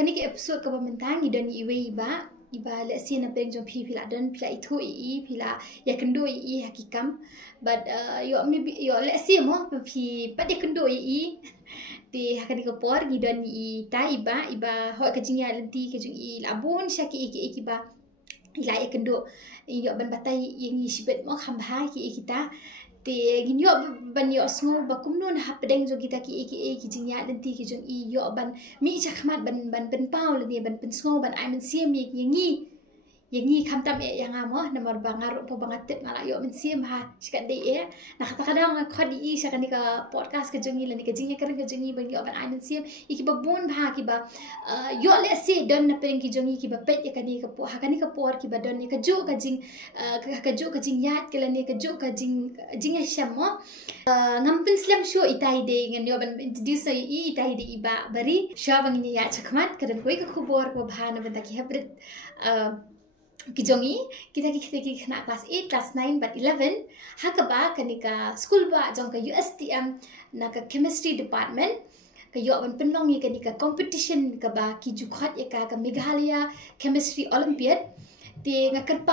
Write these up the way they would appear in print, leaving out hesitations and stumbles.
Kani ke episode ka bentang idan iwe iba le sin na peng jom pila dan pila itu pila ya kendo hakikam but yo yo le si mo pi pa de kendo ti hakani ka por gidan ta iba ho ka jingya lenti ke jing labun syaki iki ba ila ya kendo yo ban batai yang sibet mo khamba kita te ginyo ban yo sngo ba kumnon hapdeng jo kita ki jingya lenti ki jong yo ban mi chakmat ban pau le ban sngo ban ai men siam yangi kamtam yang amo nomor bangar po bangatet ngala yo men siam ha sikat de nah kadang khadi sakani ka podcast ke jongi lani ke jingya keren ke jongi ban yo ban ai men siam iki ba bon ba ki ba yo le si don na peng ki jongi ki ba pet yakani ka po hakani ka por ki ba don ni ka jo ka jing yat ke lani ka jo ka jing shamo ngampin slam show itai de ngan yo ban introduce itai de iba bari shabang ni ya chakmat keren koi ka khubor ko bhana ban ki habret Kijongi kita kena kelas 8, kelas 9, but 11 hakaba kanika school ba jong ka USTM na ka chemistry department ka yo ban penlong ni kanika competition ka ba ki jukhat ka Meghalaya chemistry olympiad ti ngakat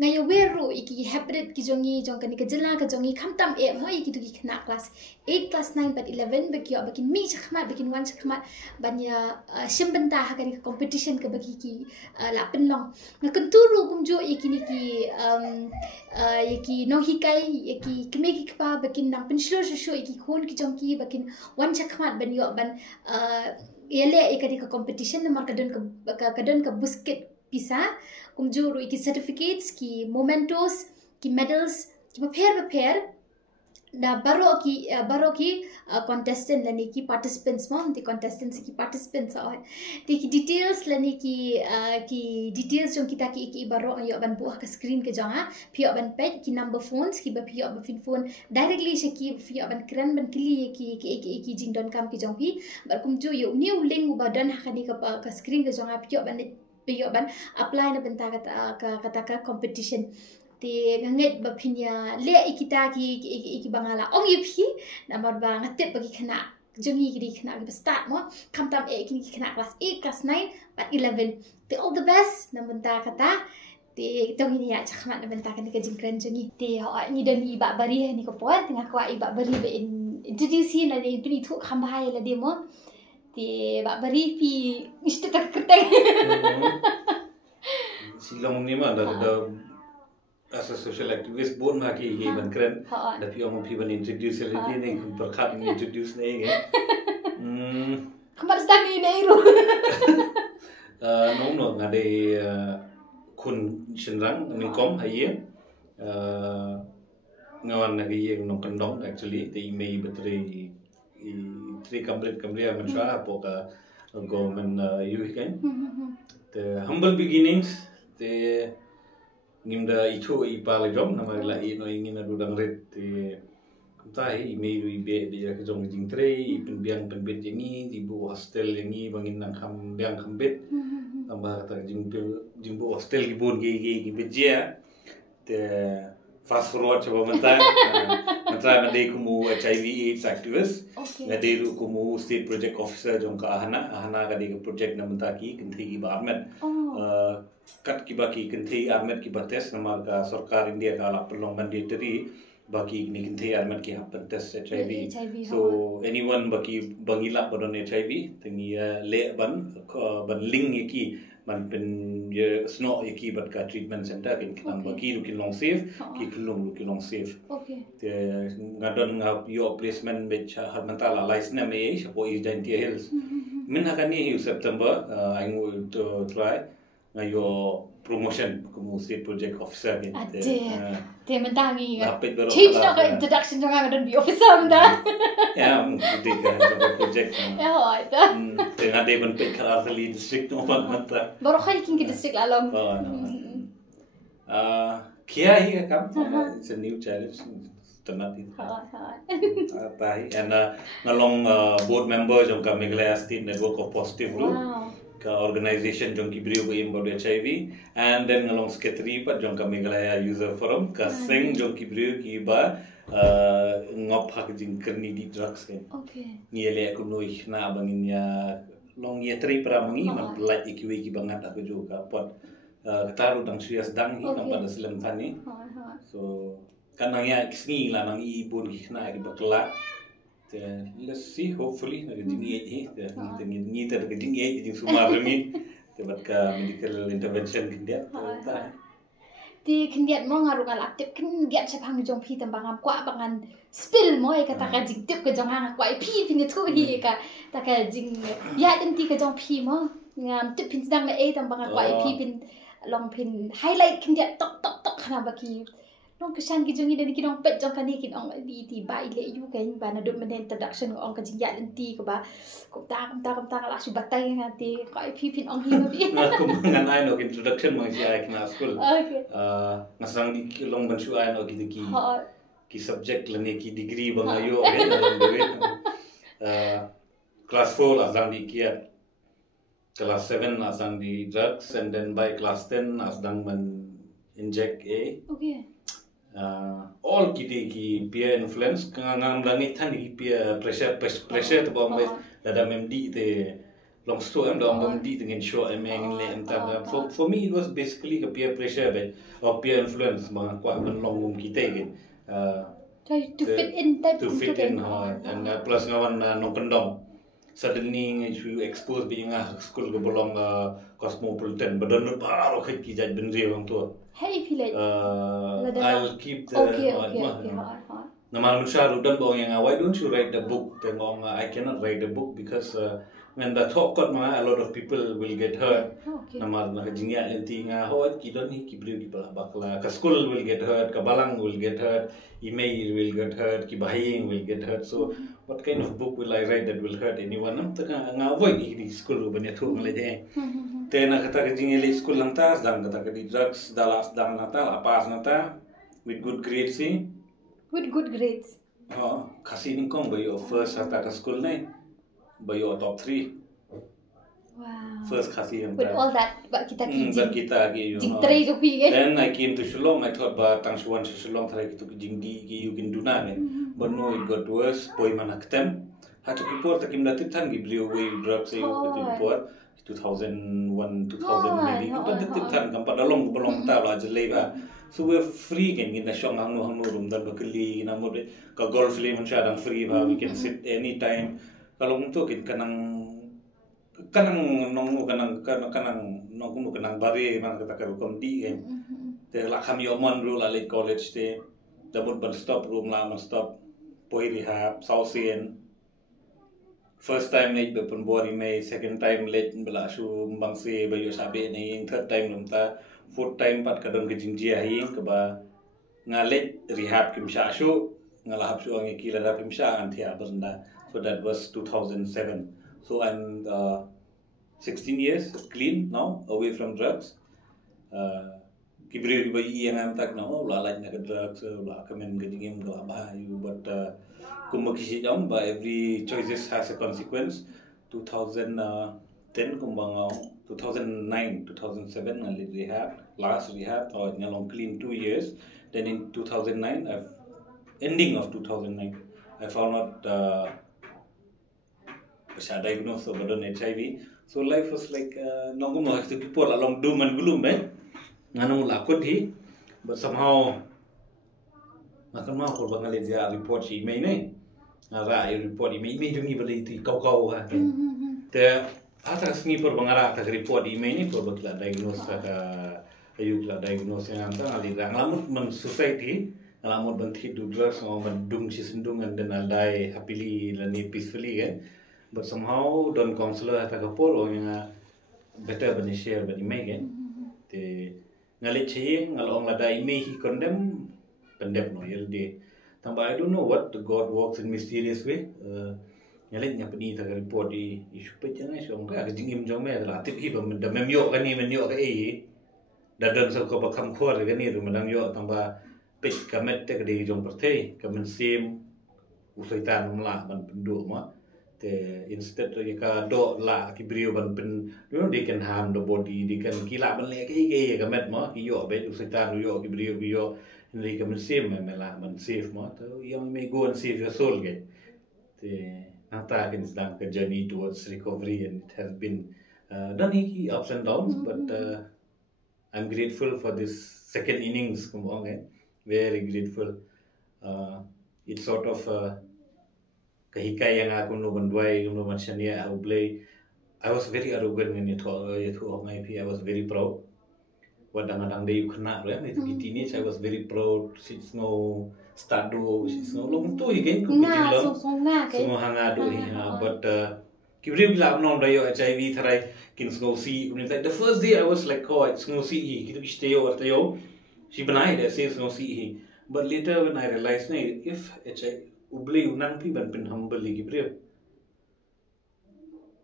ngayo weru iki hybrid kijongi jong kanika jela ka jongi khamtam mo iki tu ki kena kelas 8 kelas 9 but 11 bakyo bakin mi chakmat bakin wan chakmat banya shimbenta hakani ka competition ka bagi ki la penlong ngakenturu kumjo iki niki iki no hikai iki kemeki kpa bakin nang penshlo shu iki khon ki jongki bakin wan chakmat ban yo ban ele ikani ka competition namar kadon ka busket pisa kumjuru iki certificates ki mementos ki medals ki prepare na baro ki contestant lani ki participants mo the contestants ki participants aw ki details lani ki details jong kita ki baro yo ban buah ka screen ke jonga pio ban page ki number phones ki ba pio ba fin phone directly se ki pio ban kran ban kili ki jing don kam ki jong pi bar kumju yo new link ba dan hakani ka screen ke jonga pio ban apply na benta kata competition ti nganget ba pinya le ikita ki bangala ong yupi namar ba ngatet bagi kena jongi ki kena ba start mo kamtam ki kena class 8 class 9 but 11 ti all the best na benta kata ti tong ini ya chakmat na benta kan ka jingkran jongi ti ho ni dan iba bari ni ko pot tengah ko iba bari be introduce na ni pini thu khamba ya la demo ti bak bari pi mesti tak kerteng silong ni mah ada as a social activist bon ma ki ban kren da pi om pi ban introduce le ni berkat introduce ni kamar sta ni nei ru no ngade kun shinrang ni kom haye ngawan na ki no kandong actually the email betri three complete mansha poka government you can the humble beginnings the nimda itu ipal jom nama la no ingin adu dang red the tai email ibe dia ke jong jing tre pen biang pen bet jengi di bu hostel jengi bangin nang kham biang kham bet tambah kata jing bu hostel di bon gi beja the fast forward coba mentang mende kumu HIV AIDS activist ngade ru kumu state project officer jong ka ahana kade project na mentaki kenthi ba armet kat ki baki kenthi armet ki bates namar ka sarkar india ka la perlong mandatory baki ni kenthi armet ki happen test HIV so anyone baki bangila badon HIV tengi le ban link yaki man pen ye sno yaki bat ka treatment center kin kan baki ru kin long safe ki kulung ru kin long safe te ngadon ngap yo placement be har mentala license na me shapo is Daintia Hills min hakani hi September I will to try ngayo promotion como state project officer kin te mentangi change na ka introduction jong ngadon bi officer menda ya mungkin kan project ya hoita te ngade ban pe khalar sali district no mata baru khay king ki district alam kia hi kam it's a new challenge tanati tai and along board member jong ka Meghalaya State Network of Positive Rule ka organization jong ki brio im about HIV and then along secretary pa jong ka Meghalaya User Forum ka sing jong ki brio ki ba ngop hak jing kerni di drugs kan ni ele aku noi na bangin ya long ye tri pramangi man like ikiwi ki bangat aku juga pot ketaru dang suya sedang hi nang pada selam tani so kanang ya kisni la nang ibun ki na ki bakla let's see hopefully na jingi hi ni ter ke jingi jing sumarungi te bat ka medical intervention kindia ta di kendiat mo ngaruh aktif kendiat sepang jong pi tembang kwa bangan spill mo kata ka jing tip ke jong hang kwa pi pin tu hi ka ta ka jing ya den ti ke jong pi mo ngam tip pin sedang le tembang kwa pi pin long pin highlight kendiat tok khana baki long kesan ki jong ni ki dong pet jong kani ki ong di ti bai le yu kan ba na dot men introduction ong ka jing ya den ti ko ba ko ta la su batai ngati kwa pi pin ong hi ma bi aku ngan ai no introduction mo si ai kena school okay ngasang di long ban su ai no ki subject lane ki degree bang ayo dalam dewe class 4 asang di kiat class 7 asang di drugs and then by class 10 asang men inject okay all ki peer influence ngam langit than ki peer pressure to bomb dalam MD te long story am dalam MD dengan show emang le entah for me it was basically a peer pressure or peer influence bang kwa ben long kita kan to fit in and plus ngawan no kendong suddenly you expose being a school ke belong cosmopolitan badan baru kait ki jaj ben riang tu hey pilih I'll keep the nama manusia rudan bawang yang why don't you write the book tengok I cannot write the book because when the talk got a lot of people will get hurt nama jingia nanti ngahot kidon ni kibri kibala bakla ka school will get hurt ka balang will get hurt email will get hurt ki bahaying will get hurt so what kind of book will I write that will hurt anyone nam tengah ngavoid di school banyak tu ngale je tena kata ka jingia le school lang tas dang kata ka di drugs dalas dang nata apas nata with good grades with good grades kasih ni kong bayo first kata ka school ni bayo top 3 wow first kasih yang with all that but kita jingtri jo pi kan then I came to Shillong I thought ba tang Shillong thara gitu jingdi ki you can do na but no it got worse boy manaktem hatu report takim datit than gi blue way drugs ay report 2001 2000 maybe kita datit than kam padalong belong ta la jelai ba so we're free kan gina syong hangno room dan bakali gina mo ka golf le man siya dang free ba we can sit anytime kalau untuk kanang nong kanang bare man kata karukom di kan te la kami omon ru la late college te dabut ban stop room la man stop poi rehab sausen first time late be pun bori me second time late bela su bangse bayo sabe ni third time lumta fourth time pat kadang ke jingjia hi ke ba ngalet rehab kim sha su ngalahap su ang kila da kim sha an thia benda so that was 2007 so I'm 16 years clean now away from drugs kibri ba yang am tak no la la na drugs la kamen gajing ga ba you but kumaki jong ba every choices has a consequence 2010 kumbang 2009 2007 ngali rehab last rehab or nyalong clean 2 years then in 2009 ending of 2009 I found out diagnosed with HIV so life was like nongum no to people along doom and gloom nganong lakot hi but somehow makan mau ko bangal dia report si email ni ara report email jungi bali ti kau ha te atas ni por bangara ta report email ni por bakla diagnose ka ayu la diagnose yang ta ali ngalamun men society ngalamun banthi du drugs ngom dung si sendung and then aldai happily lani peacefully kan but somehow don counselor ta ka por yang better bani share bani mai kan te ngalit chi ngalong la dai me he condemn pandem no yelde tambah I don't know what the God works in mysterious way ngalit nya pani ta report di issue pe jangan so ka jingim jong me la tip hi bam da mem yo kan ni men yo ka dadan so ko bakam khor kan ni ru madang yo tambah pe kamet te kadi jong pertei kamen sim usaitan mla ban pendu ma te instead ka do la ki brio ban pen they can harm the body they can kila ban le ke kamet ma ki yo be usaitan yo ki brio yo ni kamen sim me la ban safe ma to yang me go and save your soul ke te nata kan sedang ke journey towards recovery, and it has been done ups and downs, but I'm grateful for this second innings, kumong very grateful. It's sort of kahikay yang ako no bandway no mansyania I play. I was very arrogant when it of my I was very proud. Kadang-kadang day kena right itu teenage I was very proud. It's no start do it's no long tu again nga semua hanga do but kibri bila non dayo HIV tharai kin snow see the first day I was like oh it's snow see he kitu stay or tayo si banai that says snow see he, but later when I realized if HIV ubli unang pi ban pin humble kibri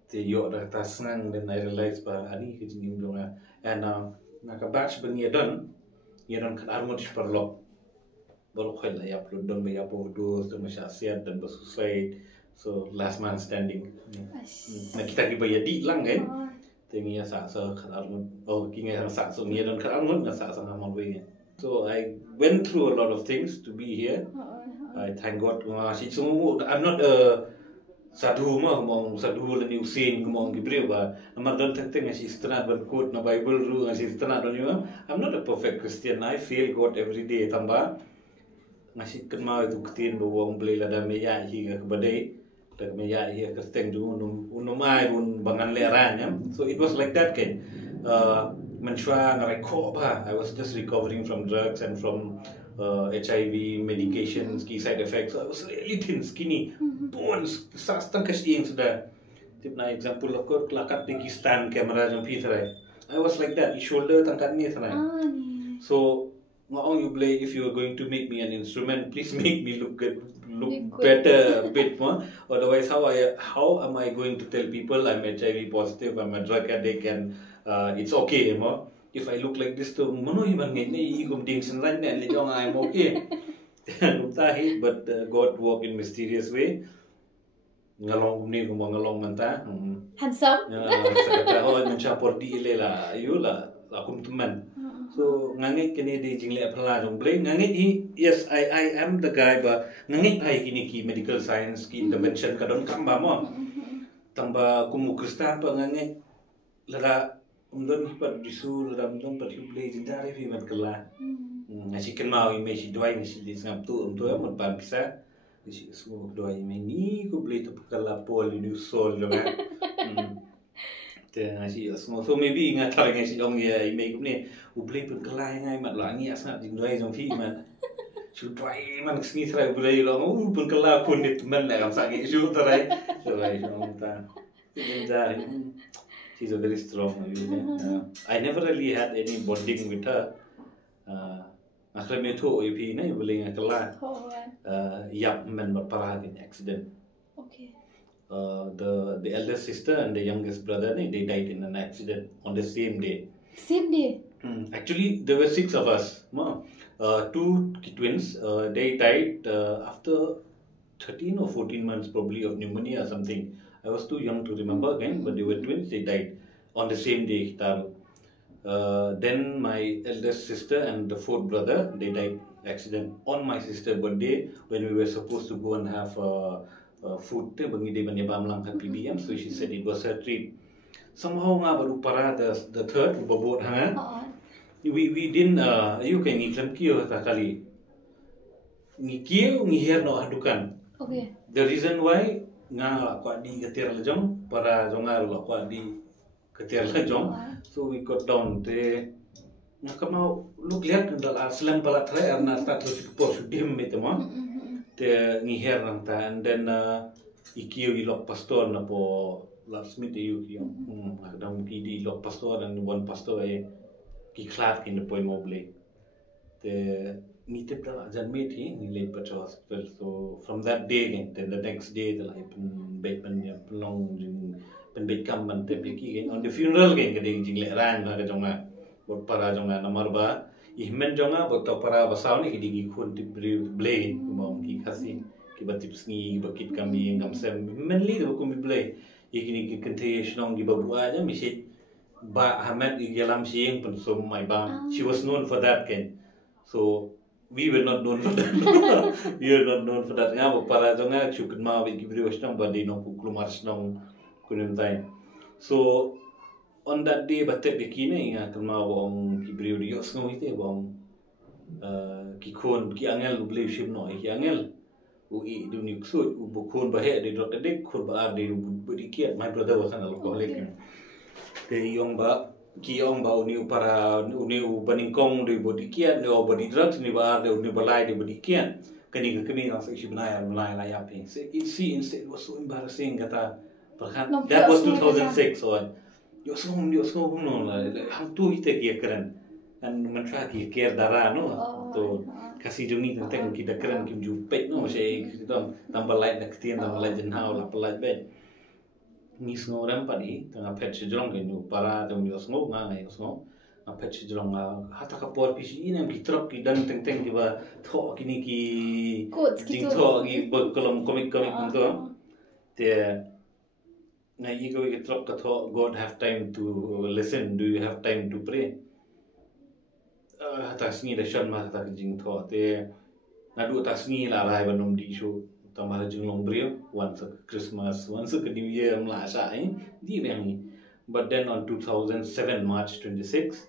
te yo da tasnang, then I realized ba ani kijing donga and naka batch ben yedon kan armod perlo baru khoi la ya upload don ba ya overdose don masya siat dan bersuicide, so last man standing na kita ki ba yadi lang kan tengi ya sa kan armod kinga sa ni don kan armod na sa ngamal we. So I went through a lot of things to be here. I thank God. I'm not a sadhu mong sadhu la ni usin mong gibre ba namar don teng si istana ban quote na Bible ru si istana don you. I'm not a perfect Christian. I fail God every day tamba ngasih kenma itu ketin bawang beli lada meya hingga kebadai dan meya hingga kerteng tu unumai un bangan leranya. So it was like that kan. Mencuba ngerekod bah. I was just recovering from drugs and from HIV medications, key side effects. So I was really thin, skinny, bones, sastang kasi yang sudah. Tip na example ako, lakat tinggi stand kamera jam pi terai. I was like that, shoulder tangkat ni terai. So ngaong you play, if you are going to make me an instrument, please make me look good, look better a bit more. Otherwise, how am I going to tell people I'm HIV positive, I'm a drug addict, and it's okay, if I look like this to mano iban ngene igum ding senran ne le jong I'm okay. But God work in mysterious way. Ngalong ni gum ngalong manta. Handsome. Sakata ho mencapor di le la ayula akum teman. So ngangit kini di jingle phala jong play ngangit yes I am the guy but ngangit hai kini ki medical science ki intervention kadon kamba mo. Tamba kumu Kristen pa ngangit lara umdon hipat disu dalam dong pat play jindari fi mat kala ngasi ken mau image doai ngasi di ngap tu umtu amot pan pisa ngasi semua doai ni ku play tu kala pol di sol lo kan te ngasi semua so maybe ngatar ngasi dong ya image ni u play pun kala ngai mat langi asna di doai jong fi mat chu doai man sni trai play lo pun kala pun di teman la kam sangi chu trai so ai jong ta jindari. She's a very strong woman. I never really had any bonding with her. Akhirnya metu IP ni boleh ngakala. Yap men berparah in accident. Okay. The eldest sister and the youngest brother they died in an accident on the same day. Same day. Actually, there were 6 of us. Two twins. They died after 13 or 14 months probably of pneumonia or something. I was too young to remember again, but they were twins. They died on the same day. Then my eldest sister and the 4th brother, they died accident on my sister's birthday when we were supposed to go and have food. Bangi day banyabam lang kat PBM, so she said it was her treat. Somehow nga baru para the third babot hanga. We didn't you can ngiklam kiyo ta kali. Ngikiyo ngihir no hadukan. Okay. The reason why nga kwa di ketir lejong para jongar lo kwa di ketir lejong, so we got down te ngakamau look lihat dal aslam pala thai arna start to support dim mitema te ngihir nang ta, and then ikiu ilok pastor na po last meet you akadang di ilok pastor and one pastor ay kiklat in the point mobile te nitip dah ajan meet nilai pada hospital. So from that day again, then the next day the life baik penong penbekam mentepiki on the funeral again kadang jingle ran ada jonga bot para jonga nomor ba ihmen jonga bot para basau ni kidigi khun ti blade kumau ki khasi ki batip sngi bakit kami ngam sem menli do kumi blade ikini ki kente shnong di babu aja misit ba hamet igalam sieng pensum mai bam. She was known for that kan. So we were not known for that. We were not known for that. Nga para to nga chukun ma bi Gibril wasnang ba di no kuklumar snong kunentai. So on that day batet bikini nga kama wong Gibril di osno ite wong ki kon ki angel believe ship no ki angel u I du ni ksut u bukon ba he de dot de kon ba de bu dikiat. My brother was an alcoholic. Te yong ba ki ong ba uni para uni baningkong di bodikian ni body drugs ni ba de uni balai di bodikian kani kami ang sa isibnaya malay layapin. So it was so embarrassing kata that was 2006 so yo so no la hang tu ite ki keren and man try ki care dara no to kasi juni tentang kita keren kim jupet no say kita tambah light nak tian tambah light jenhau la pelaj ben ni sngo ram padi tanga pet sejong ke nu para dom yo sngo nga yo sngo a pet sejong hata ka por pisi ina ki trop ki dan teng teng ki ba tho kini ki jing tho ki kolom komik to te na yi ko ki trop ka tho God have time to listen, do you have time to pray hata sngi da shan ma hata jing tho te na du ta sngi la rai banom di show tambah jeng long brio once a Christmas once a New Year mla sa di bengi. But then on 2007 March 26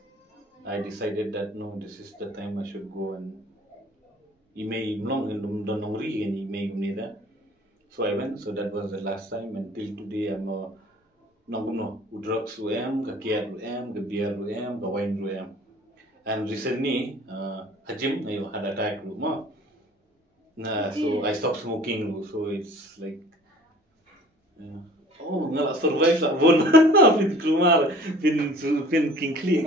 I decided that no, this is the time I should go and imei mlong and don nong ri and imei unida. So I went. So that was the last time until today. I'm no drugs ka kiat ka beer ka wine and recently hajim ayo had attack ma. Nah, so I stopped smoking. So it's like, oh, nggak survive lah bon. Pin keluar, pin kingkli.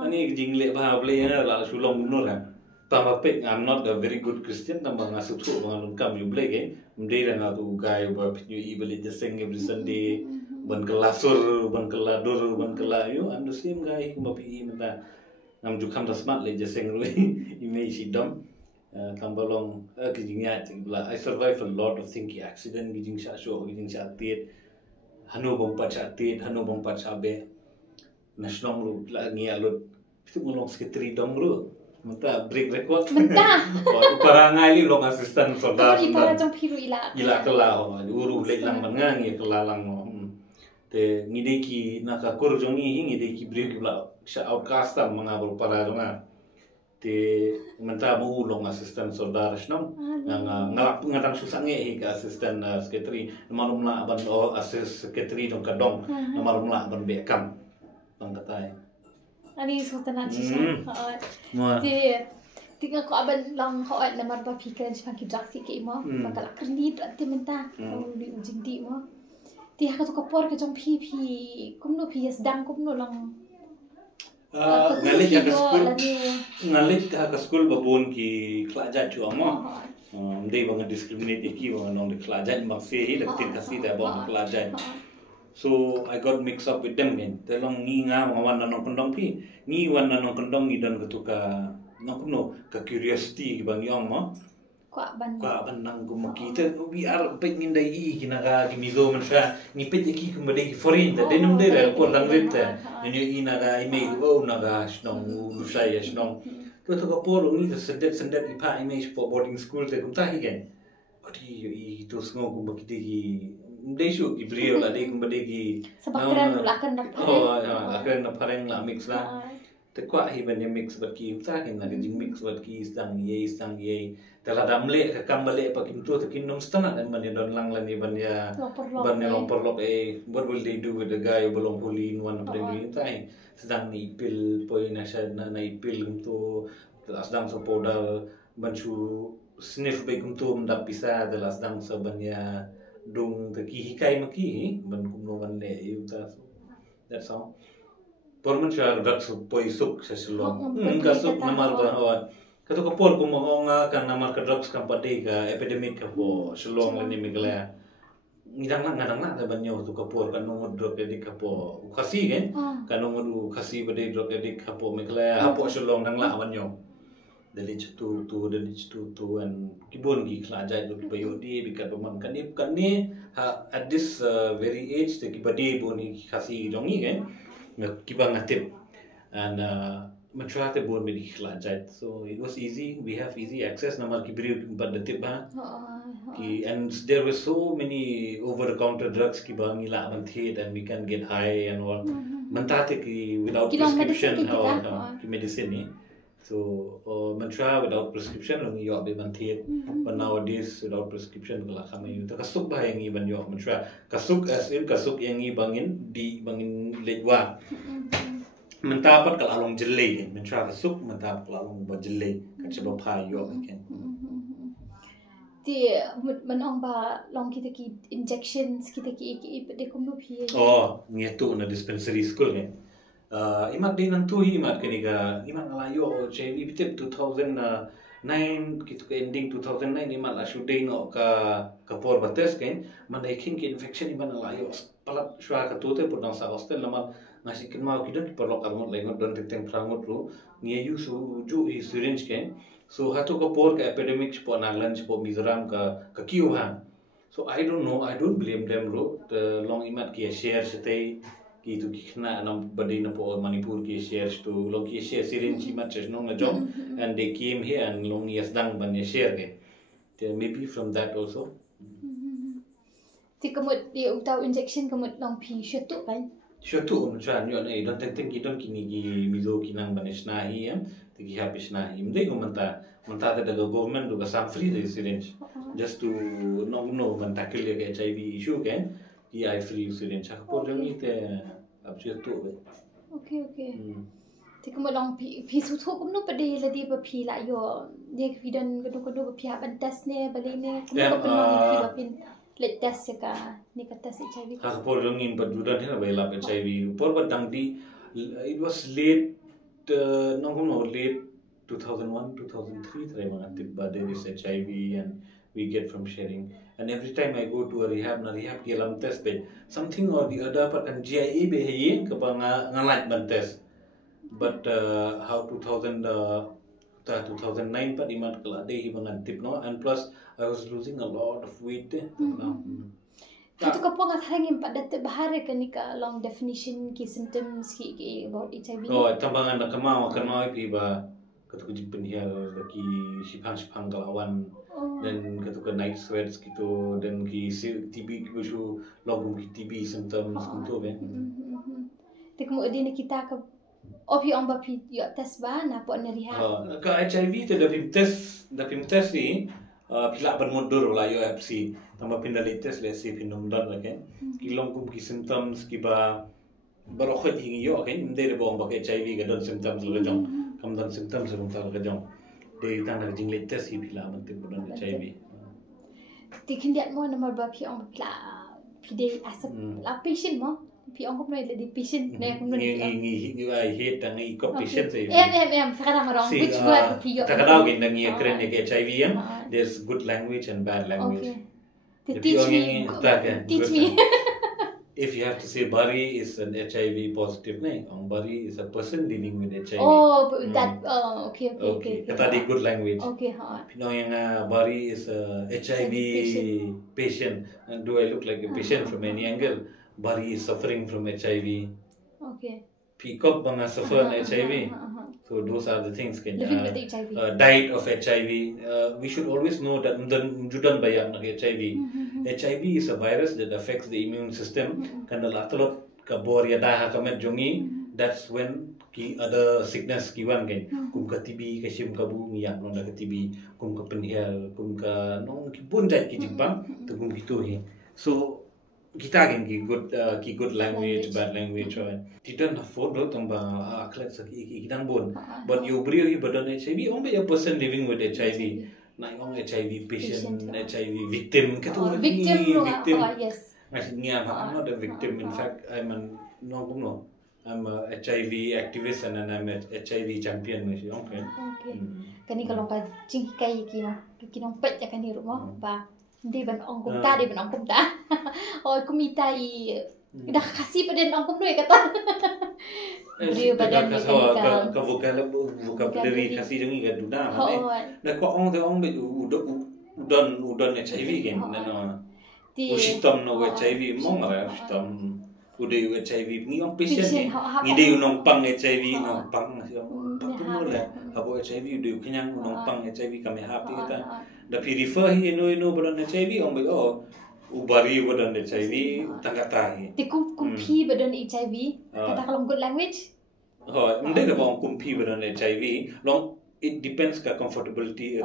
Ani jingle bah boleh ya lah sulong munur kan. Tambah pek, I'm not a very good Christian. Tambah ngasut tu bangun kam you boleh kan. Mendera ngatu guy berpinju ibeli jaseng every Sunday. Ban kelasur, ban keladur, ban kelayu. I'm the same guy. Kumbapi minta ngam jukam dah smart le jaseng rui. Imei sidam. Tambah long kijingnya cingla. I survived a lot of thinking accident kijing sha show kijing sha tit hanu bompat sha tit hanu bompat sha be national ru la ngi alot itu ngolong sekretari dong ru menta break record menta para ngai long assistant soda para jong piru ila kela uru le lang mangang kela lang te ngide ki nakakur jongi ngide ki break bla sha outcast mangabul para jonga te menta mo long assistant soldar snam ngalap ngadang susah nge ke assistant secretary namarum la ban assist secretary dong kadong namarum la ban bekam bang katai ani sotanan sisa te tinggal ko aban lang hoat lamar ba pikiran siapa kijak ke mo bakal kerni berarti menta di ujung di mo ti ha to kapor ke jong pi kumno pi sedang kumno lang ngalit ka school babon ki klajat chu ama ndei bang discriminate ki bang nong klajat mak se hi laktin kasi da bang klajat. So I got mixed up with them men telong ngi nga wan nong kondong pi ngi wan nong kondong ni dan ketuka nong kuno ka curiosity bang yong ma kwa ban nang gumaki te we are pengin dai I kinaga kimizo man sha ni pet ki kumbade ki foreign te denum de re por dang rite ni inaga email o naga snong u saya snong to ka por ni the sendet ipa image for boarding school te kumta higen odi I to sngo kumbaki te ki deshu ki brio la de kumbade ki sabakran lakan na akan na pareng la mix la te kwa hi ban mix bat ki ta kin na jing mix bat ki stang ye tela damle ka kambale pa kim tu takin nong stana dan ban don lang lan ban ya ban lomper lok what will they do with the guy who belong huli in one of the tai sedang ni pil poin asha na ipil tu sedang so powder ban chu sniff be kum tu mendap pisa adalah sedang sebanyak dung teki hikai maki ban kumno ban le yu ta that's all porman sha dak su poi suk sa silong kasuk namar ba hawa kato ka por kung mga kan namar ka drugs kan pati ka epidemic ka po silong ni migla ngidang na ta banyo to ka por kan no drug edik ka po kasi gen kan no kasi ba de drug edik ka po migla ha po silong nang la banyo delich tu and kibon gi klajai do bayo di bikat pemang kan ni at this very age the kibade boni kasi jongi gen kibang atip and Mencuat te bon beri kelajat, so it was easy. We have easy access. Namar ki beri pada tip and there were so many over-the-counter drugs ki bangi la manthit and we can get high and all. Mentate ki without prescription ki medicine ni. So mencuat without prescription lang yo be manthit. But nowadays without prescription kala kami itu kasuk bah yang iban yo mencuat kasuk as in kasuk yang ibangin di bangin lejwa. Mentapat kalau along jelly, mencuat kasuk mentapat kalau along buat jelly, kan sebab pay yo kan. Di menong ba long kita ki injections kita ki de kumno phi. Oh, ngitu na dispensary school kan. Imat din nang tuhi imat kaniga imat ngalayo JV bitip 2009 gitu ke ending 2009 imat la shooting no ka por bates kan manaikin ki infection imat ngalayo palat shwa ka tute pudang sa hostel nama ngasih kenal kita di perlok armut lengot dan teteng prangut ru ngiayu su ju i syringe kan so hatu ka por ka epidemic po Nagaland po Mizoram ka kiuhan so I don't know, I don't blame them ru the long imat ki share sete ki tu ki kena nam badi na po Manipur ki share to long ki share syringe imat chesnong na jom and they came here and long yasdang ban share ke maybe from that also ti kamut di utau injection kamut long phi shutu kan Shutu macam ni orang don't think kita kini ki mizo kinang banis nahi ya, tiki habis nahi. Mending mentah ada government juga some free the syringe, just to no tackle the HIV issue kan, ki free syringe. Aku pun ni te abis tu. Okay. Thì có một lòng phi số thuốc cũng nó bật đi là đi bật phi lại rồi, đi phi đơn cái đồ bật phi hạ bật test nè bật lên nè, cũng có bên lòng phi bật pin let test ka ni ka test HIV. Aku pun lagi berjudan ni lah bela HIV. Por batang di it was late late 2001 2003 try mga tiba there is HIV and we get from sharing. And every time I go to a rehab ki alam test bed something or the other pakan GIA behaye ka ba ngalat ban test. But how 2009 pa imat kala day ibang tip no and plus I was losing a lot of weight Itu ka po nga tharangin pa dati bahari ka ni ka long definition ki symptoms ki about HIV. Oh, tambangan na kamao pi ba katu jipen hiya ki sipang kalawan dan katu ka night sweats gitu dan ki TB ki long ki TB symptoms gitu ben. Ti kemudian kita ka opi on bapi yo test ba na po na rehab. Ka HIV te dapim test ni pila bermundur lah yo FC tambah pindah test le si pinumdan lah kan kilong kum ki symptoms ki ba barokhat hingi yo kan ndere bong ba HIV ka don symptoms lo jong kam don symptoms lo ta ka jong de ta na jing le test hi pila man te bon HIV tikin diat mo nomor ba pi on pila pide asap la patient mo pi on ko na le di patient na ko ngi I hate ang i ko patient say sekarang orang which word pi yo ta ka daw gin ngi kren ke HIV yan there's good language and bad language. Okay. Teach me. If you have to say Bari is an HIV positive, Bari is a person living with HIV. Oh, that. Okay. Kata di good language. Okay, Pinong yang Bari is a HIV patient. And do I look like a patient from any angle? Bari is suffering from HIV. Okay. Pikop banga suffer HIV. So those are the things can died of HIV. We should always know that judan bayak nak HIV. HIV is a virus that affects the immune system. Kana latalot kabor ya dah kamet jongi. That's when ki other sickness kiwan kan. Kum ka TB kasim kabu ngiyak no ka TB. Kum ka penhial kum ka no ki bunjai ki jimbang tu kum gitu he. So kita kan ki good language, bad language right. Tidak na photo tamba aklat sa ikidang bon. But you bring badan HIV, only a person living with HIV. Na yung HIV patient, HIV victim. Victim. Yes. I'm not a victim. In fact, I'm I'm a HIV activist and I'm a HIV champion. Okay. Kani kalau ka jingkai kinong pet ya kani rumah ba. Di ban ong kum ta oi kumita I dah kasih pada ong kum doi kata dia badan ni ka vocabulary kasih jangi ka duda na ko ong de ong be udon HIV kan na no usitam no HIV mong ara usitam udah HIV ni orang patient ni Patient, ngide unong pang HIV unong pang nasi orang pang lah habo HIV udah kenyang unong pang HIV kami happy kita tapi refer hi ino badan HIV orang baik ubari badan HIV tangkat tahi Ti kumpi badan HIV kata kalau good language mendek ada orang kumpi badan HIV long it depends ka comfortability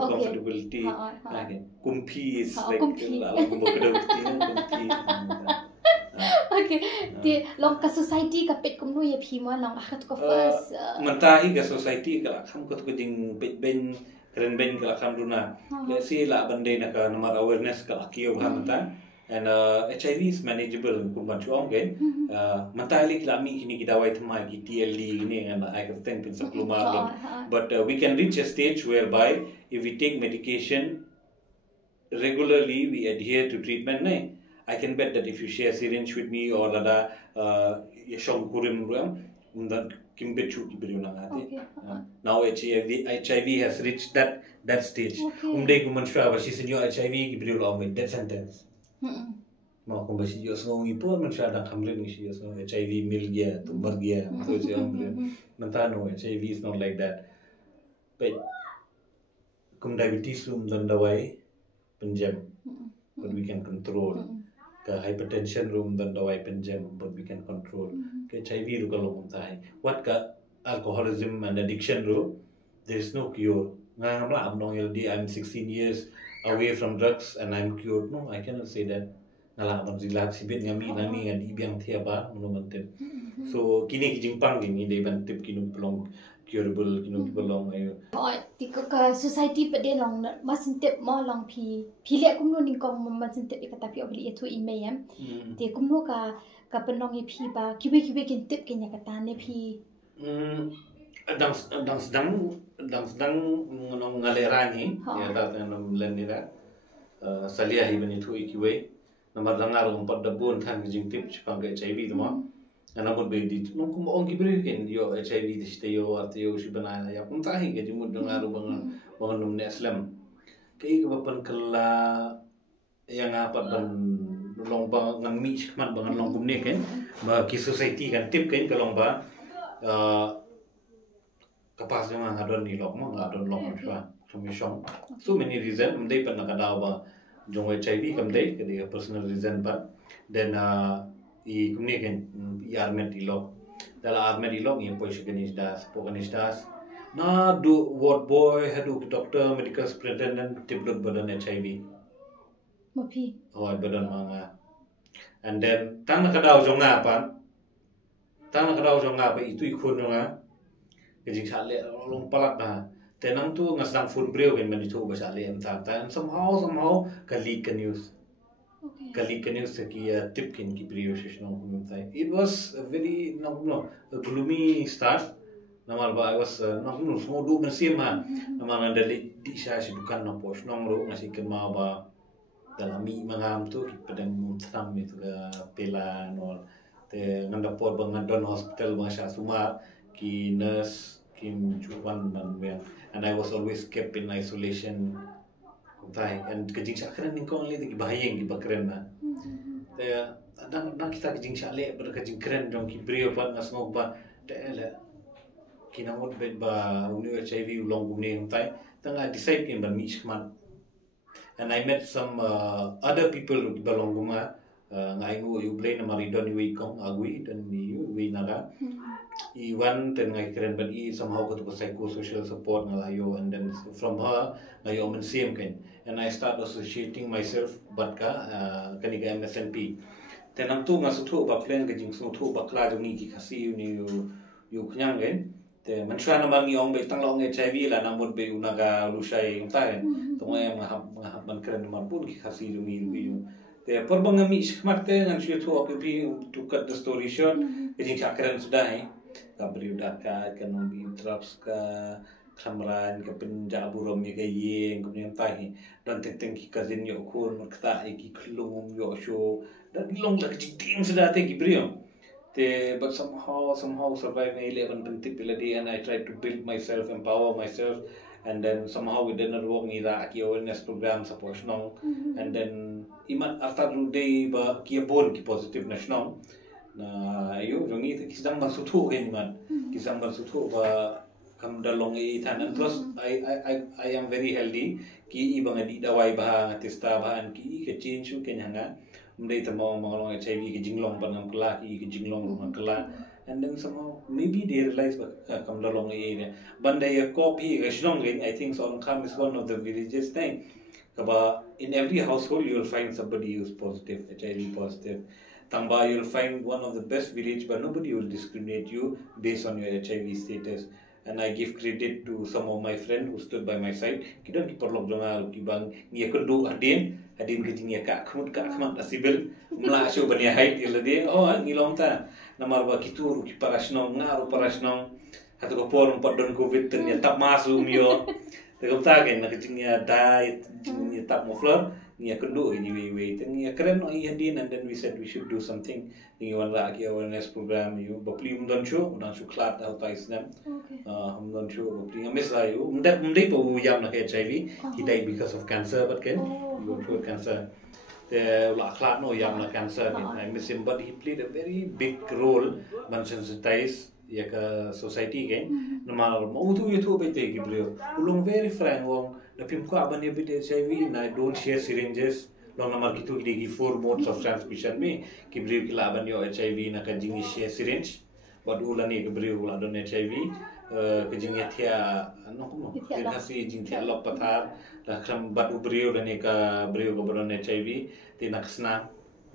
kumpi is like kumpi Okay, ti long ka society ka pet kumno ya phi mo long akat ko first. Mentahi ka society ka kham ko jing pet ben keren ben ka kham runa. Let's say la bande na ka namar awareness ka kiyo ha mata. And HIV is manageable kumban chuang ke. Mentahi la mi kini gidawai thmai ki TLD ni and I can think pin sakluma. But we can reach a stage whereby if we take medication regularly, we adhere to treatment nahi. I can bet that if you share syringe with me or that yashong kurim undan kimbet chu kibri nangati. Now HIV has reached that stage. Umday kumansha ba si senyo HIV kibri with death sentence. Mau kumba si yo so ipo mansha da kamre ni si yo so HIV mil gaya to mar gaya so si amre. Mantano HIV is not like that. But kum diabetes dan dawai penjam but we can control. Ke hypertension room dan dawai penjam but we can control. Ke HIV ru kalau muntai. What ka alcoholism and addiction ru there is no cure. Ngamla am nong LD I'm 16 years away from drugs and I'm cured. No, I cannot say that. Ngala am zilap sibit ngami nami ngadi biang thiaba monumental. So kini kijingpang gini dei ban tip kinu pelong curable kinu pelong ayo. Ti ka society pa de long masin tip mo long phi le kumno ning kong masin tip ka tapi obli etu imayam. Ti kumno ka penong phi ba kibe kin tip kenya kata ne phi. Dang sedang nong ngalerani ya dat nong lenira. Salia hi bani tu ikiwe. Namar dangar umpat dabun than kijing tip chipang ke HIV tu mo. Anamud bedi nung kum ong kibri ken yo HIV diste yo atyo si banana ya pun tahi ke jumud dengaru bangan num ne Islam ke ke papan kala yang apa ban long ba ngan mi man bangan long kum ne ken ba ki society kan tip ken kalong ba kapas ma ngadon ni lok mo ngadon long chwa commission so many reason mdei pan nakadaw ba jong HIV kam dei ke dia personal reason but then I kumniken I armet ilok dala armet ilok I pois ganis das na do ward boy hadu doctor medical superintendent tiplot badan HIV mapi badan manga and then tang nakadaw jong nga pa itu ikun nga kejing sale long palat na tenang tu ngasang phone breu gen mani tu basale am ta somehow kali ka news kali news ki tip kin ki priyosh no kumtai it was a very a gloomy start namal ba I was small do mesim ha namal dali di sha si bukan na posh nong ro ngasi ken ma ba dalami mangam tu ki pedang tam itu ga pela nol te nganda por bang Don hospital ma sha sumar ki nurse kim chuan man and I was always kept in isolation and kejing sakran ning kong le ki bahayeng ki bakren na te adang kita kejing sale ber kejing kren dong ki brio pat nas ngok ba te le kinamot bet ba uni HIV ulong gumne tai tanga decide kin ban mi shman and I met some other people who belong guma ngai ngo you play na maridon wi kong agui dan ni wi naga Iwan ten ngai keren but I somehow got to psychosocial support ngalayo and then from her ngayo men same ken and I start associating myself but ka kaniga MSNP tenang tu ngasuthu ba plan ka jing suthu ba kla jong ki khasi ni yu knyang gen te manchwa na mangi ong be tang long HIV la namut be unaga lusai ta ken to ngai ngahap man keren man pun ki khasi jong ni yu te porbang mi shmat te ngan shu thu opi to cut the story short jing chakran sudah kabri udaka kan bi traps ka khamran ka pinja burom mi gaye kemudian tahi dan teng ki kazin yo kun kta ki klum yo sho dan long la jiting sudah te ki brio te but somehow survive 11 pentit piladi and I tried to build myself empower myself and then somehow within a work ni ra ki awareness program support nong and then imat after day ba ki bon ki positive national na ayo rongi itu kisang bersutu kan man kisang bersutu ba kam dalong itan and plus I am very healthy ki ibang adi dawai bah testa bahan ki ke change ke nyanga mdai tamo mangalong HIV ke jinglong panam kala ki ke jinglong rumah kala and then somehow maybe they realize kam dalong area bandai a copy ke shnong I think so kam is one of the villages thing kaba in every household you will find somebody who's positive HIV positive. Tamba, you'll find one of the best village, but nobody will discriminate you based on your HIV status. And I give credit to some of my friends who stood by my side. Kita ni perlu jangan kibang ni kedua adin kecingnya kak kemat asibil mula show bani height ilade oh ni long ta namar ba kitur ki parasnong ngaru parasnong atau ko por don covid ternyata masuk mio tegap tagen na kecingnya diet ni tap mo flor ni kedua ini we ni keren no adin and then we said we should do something ni wan lagi awareness program you bapli mdon show klat au taisnam mdon show bapli amis la you mdai pa yam na HIV he died because of cancer but can you got cancer the la klat no yam na cancer I miss him but he played a very big role man sensitize ya ke society kan normal mau tu itu bete ki beliau ulung very frank wong na pim ko abani bit HIV na don't share syringes long namar gitu ki 4 modes of transmission me ki beliau ki la abani HIV na ka jingi share syringe bad ulani ki beliau la don HIV ke jingi thia ano ko dinasi jing thia lop pathar la kram bad beliau dan ka beliau ko don HIV tinakasna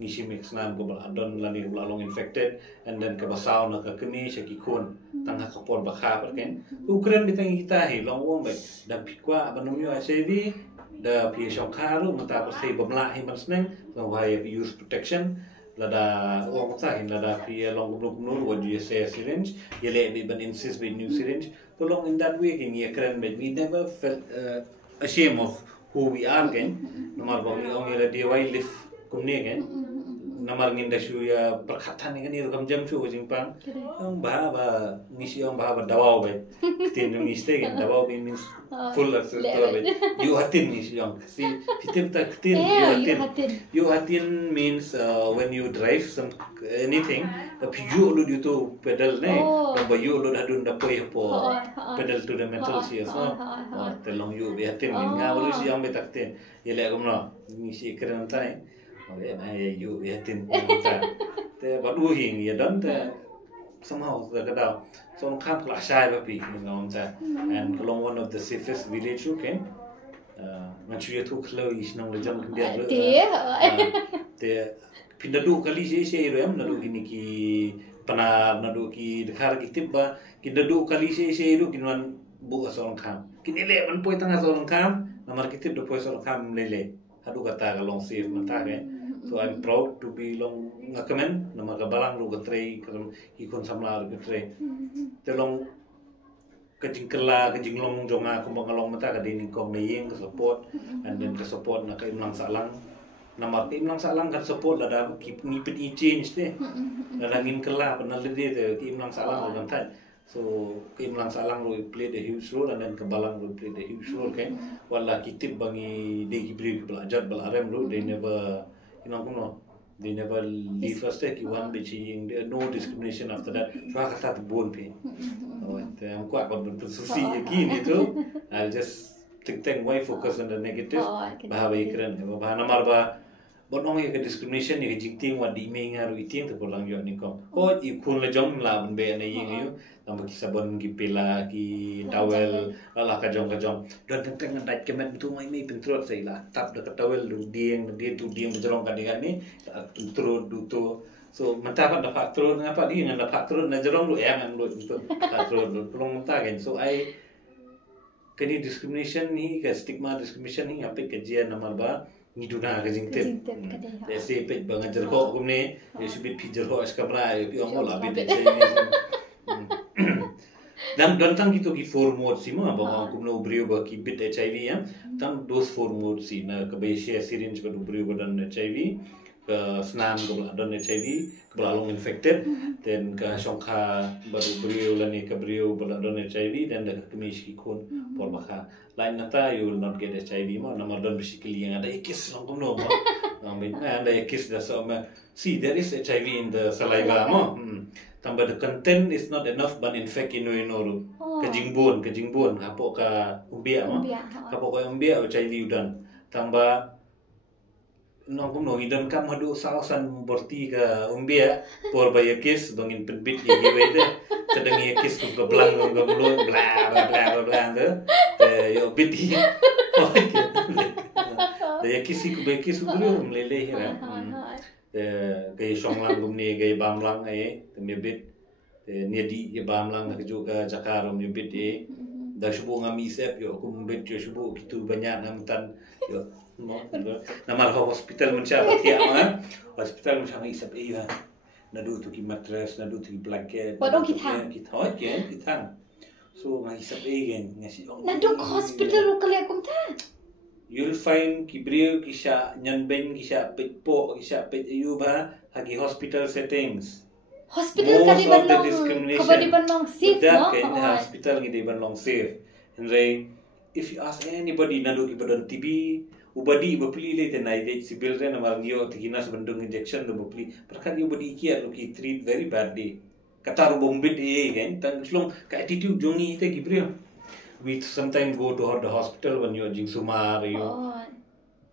ngisi mix na ko adon lani long infected and then ka basaw na ka kini sa kikon tanga ka por bakha ken ukran bitang kita he long wong ba da pikwa abanumyo HIV da pi shokharu mata ko sei bamla he mansneng so why use protection lada wong sa hin lada pi long blok nur what you say syringe yele be ban insist with new syringe so long in that way ken ye kran we never felt ashamed of who we are ken nomar bang ong yele dewai live kumne ken namar nginda shu ya perkhatan ni kan ni rekam jam shu jingpang ba ngisi om ba dawau ba tin ng iste kan dawau means full of you hatin ni yang si fitip tak tin you hatin means when you drive some anything tapi you lu itu pedal ne ba you lu hadun da poi po pedal to the metal si so telong you be hatin ni ngawru si yang betak tin yele agumno ngisi keren tai okay, you yatin te badu hing ya don te somehow the kadao so kam kla shai ba pi ngom ta and along one of the safest village you can man chu tu khlo is nong le jam dia te pindadu kali se rem nadu kini ki pana nadu ki dekhar ki tibba ki dadu kali se ru kinwan bu asong kam kini le man poi tanga asong kam namar ki tib do poi asong kam lele hadu kata kalong safe menta ke so I'm proud to be long ngakamen nama kabalang lu getrei kan ikon samlar getrei telong kejingkela kejinglong jonga kumbangalong mata ka dini kong nayeng ke support and then ke support na kay imlang salang nama kay imlang salang kan support lada ngipit i change te lada ngin kela penalide te kay imlang salang kan tai so kay imlang salang lu played a huge role and then kabalang lu played a huge role kan wala kitip bangi de gibri belajar belarem lu they never they never leave us take you one bitching there no discrimination after that so kata tu bon pe am ko akon bersusi yakini itu I'll just think why focus on the negative bahwa ikran bahwa namar ba bonong ya discrimination ya jingting wa di mengaru iting te pulang yo ni ko ikun le jong la ben be na ying yo tambah kisabon gi pela gi towel ala ka jong don teng ndat kemet tu mai mai pentrot sai la tap de towel du dieng tu dieng berjong ka dengan ni pentrot du to so mentapa dapat trot ngapa di ngan dapat trot na jerong lu yang lu itu trot lu pulang menta kan so I kini discrimination ni ke stigma discrimination ni apa kajian namar ba ni duna ka jingtep se pet bangan jerho kumne ye subit pi jerho as kamra ye pi ongol abit dan tang gitu ki 4 mode si ma ba kumno brio ba ki bit HIV ya tang those 4 mode si na ka be share syringe ba brio ba dan HIV ke senam ke beladon HIV ke belalong infected dan ke Songkha baru beliau lani ke beliau beladon HIV dan ke kemiski kun por baka lain nata you will not get HIV mah nama don basically yang ada ikis lang kuno mah ada ikis dah sama see there is HIV in the saliva mah tambah the content is not enough but infect inu kejingbun kapok ka umbia mah kapok ka umbia HIV udan tambah nong kuno idan kam hadu sausan borti ka umbia por bayakis dongin penbit ye giwe de sedang yakis ku belang ke mulut bla bla bla bla de yo biti de yakis ku bekis belum meleleh ya de gay songlang gumni gay bamlang ai de mebit de niadi ye bamlang ke juga jakar mebit e da shubu ngami sep yo ku mebit yo shubu kitu banyak namtan yo nama hospital mencari tiang hospital mencari isap iya nadu tu ki mattress nadu tu ki blanket Wadong kita so ngai isap iya ngasi nadu hospital rukale kumta you'll find ki brio kisha nyanben kisha pitpo kisha pit iyu ba hagi hospital settings hospital kadi banlong safe no hospital kadi banlong safe and if you ask anybody nadu ki badan TB ubadi bapli le tenai de sibil re namar ngio tiginas bendung injection do bapli perkan yu badi kia lo ki treat very badly kataru bombit kan tang slong ka attitude jongi te gibrio we sometimes go to the hospital when you are jing sumar you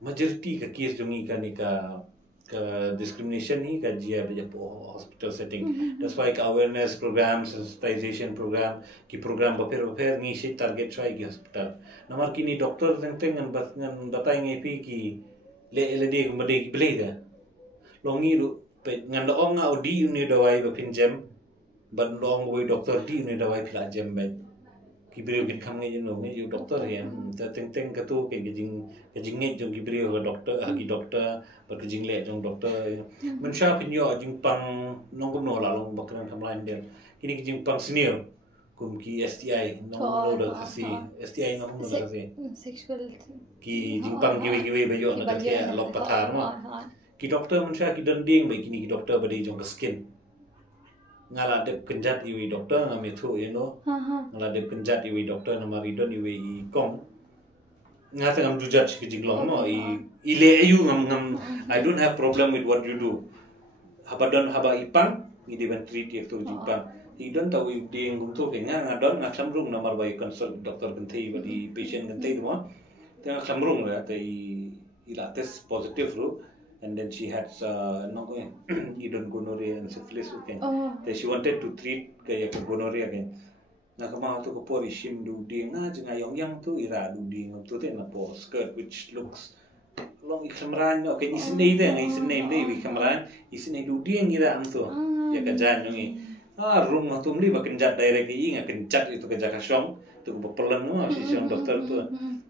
majority ka case jongi ka ni ka discrimination ni ka jia be po hospital setting that's why ka awareness program sensitization program ki program baper ni si target try ki hospital namar kini doktor teng ngan batai ngepi ki le de kumade ki bleda longi ru pe ngan ong nga odi uni dawai ba pinjam ban long boy doktor di uni dawai pila jam ba ki brio kin kham nge no nge yu doktor yan ta teng ka tu ke jing nge jong ki brio ka doktor ha ki doktor ba ki jing le jong doktor man sha pin yo jing pang nong kum no la long bakran tham lain den kini ki jing pang senior kum ki STI nong no kasi STI nong no kasi sexual ki jingpang giwe bayo na katia lok pathar mo ki doktor mansha ki danding bai kini ki doktor bade jong skin ngala de kenjat iwi doktor ngame thu ngala de kenjat iwi doktor na maridon iwi kong ngata ngam jujat ki jinglong no ile ayu ngam I don't have problem with what you do habadon haba ipang ngide ban treat yaktu jingpang idon tahu di ngumtu kenga ngadon ngaklamrung namar bai consult doktor kentai badi patient kentai mo tengah klamrung la tai ila test positive ru and then she had idon gonorrhea and syphilis again she wanted to treat kaya gonorrhea again nakama tu ko por ishim du di nga jinga yang tu ira du di ngumtu te na po skirt which looks long ikhamran okay isne de ngai isne de ikhamran isne du di ngira am tu ya kajan ngi room tumli ba kenjat direct i nga kenjat itu ke jakasong tu ko pelan mo si siang doktor tu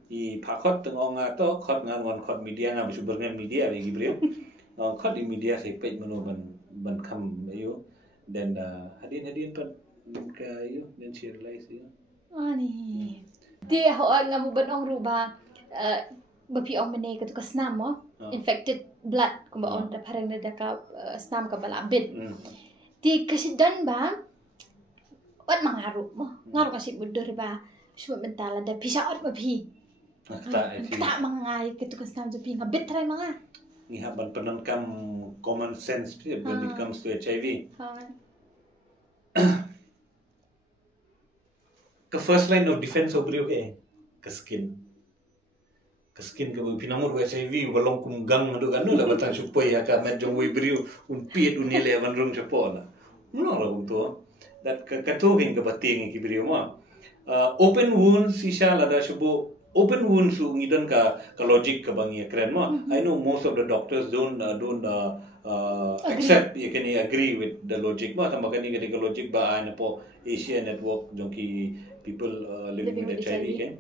i phakot tengong to khot ngan wan khot media nga bisu berngan media lagi beliau khot di media sai page menu ban kham ayo dan hadin pat ka ayo dan share live yo ani dia ho ngam ban ong ruba bapi ong mene ka snam mo infected blood ko ba on da parang da ka snam ka bala bit di kasidan ba wat mangaruh mo ngaruh kasih budur ba suwa mentala da bisa ot bapi tak mangai gitu kesam jepi ngabit try manga ni haban penankam common sense when it comes to HIV ke first line of defense obrio ke skin ke pinamur HIV balong kumgang adu kan la batang supaya ka medjong we brio un piet unile van rung chapola no la unto that ka to ke bating ki brio ma open wounds sisha la da shubo open wounds ngidon ka logic ka bangi kren ma I know most of the doctors don't accept you can agree with the logic ma tambakani ka logic ba ana po Asia network jonki people living with HIV kan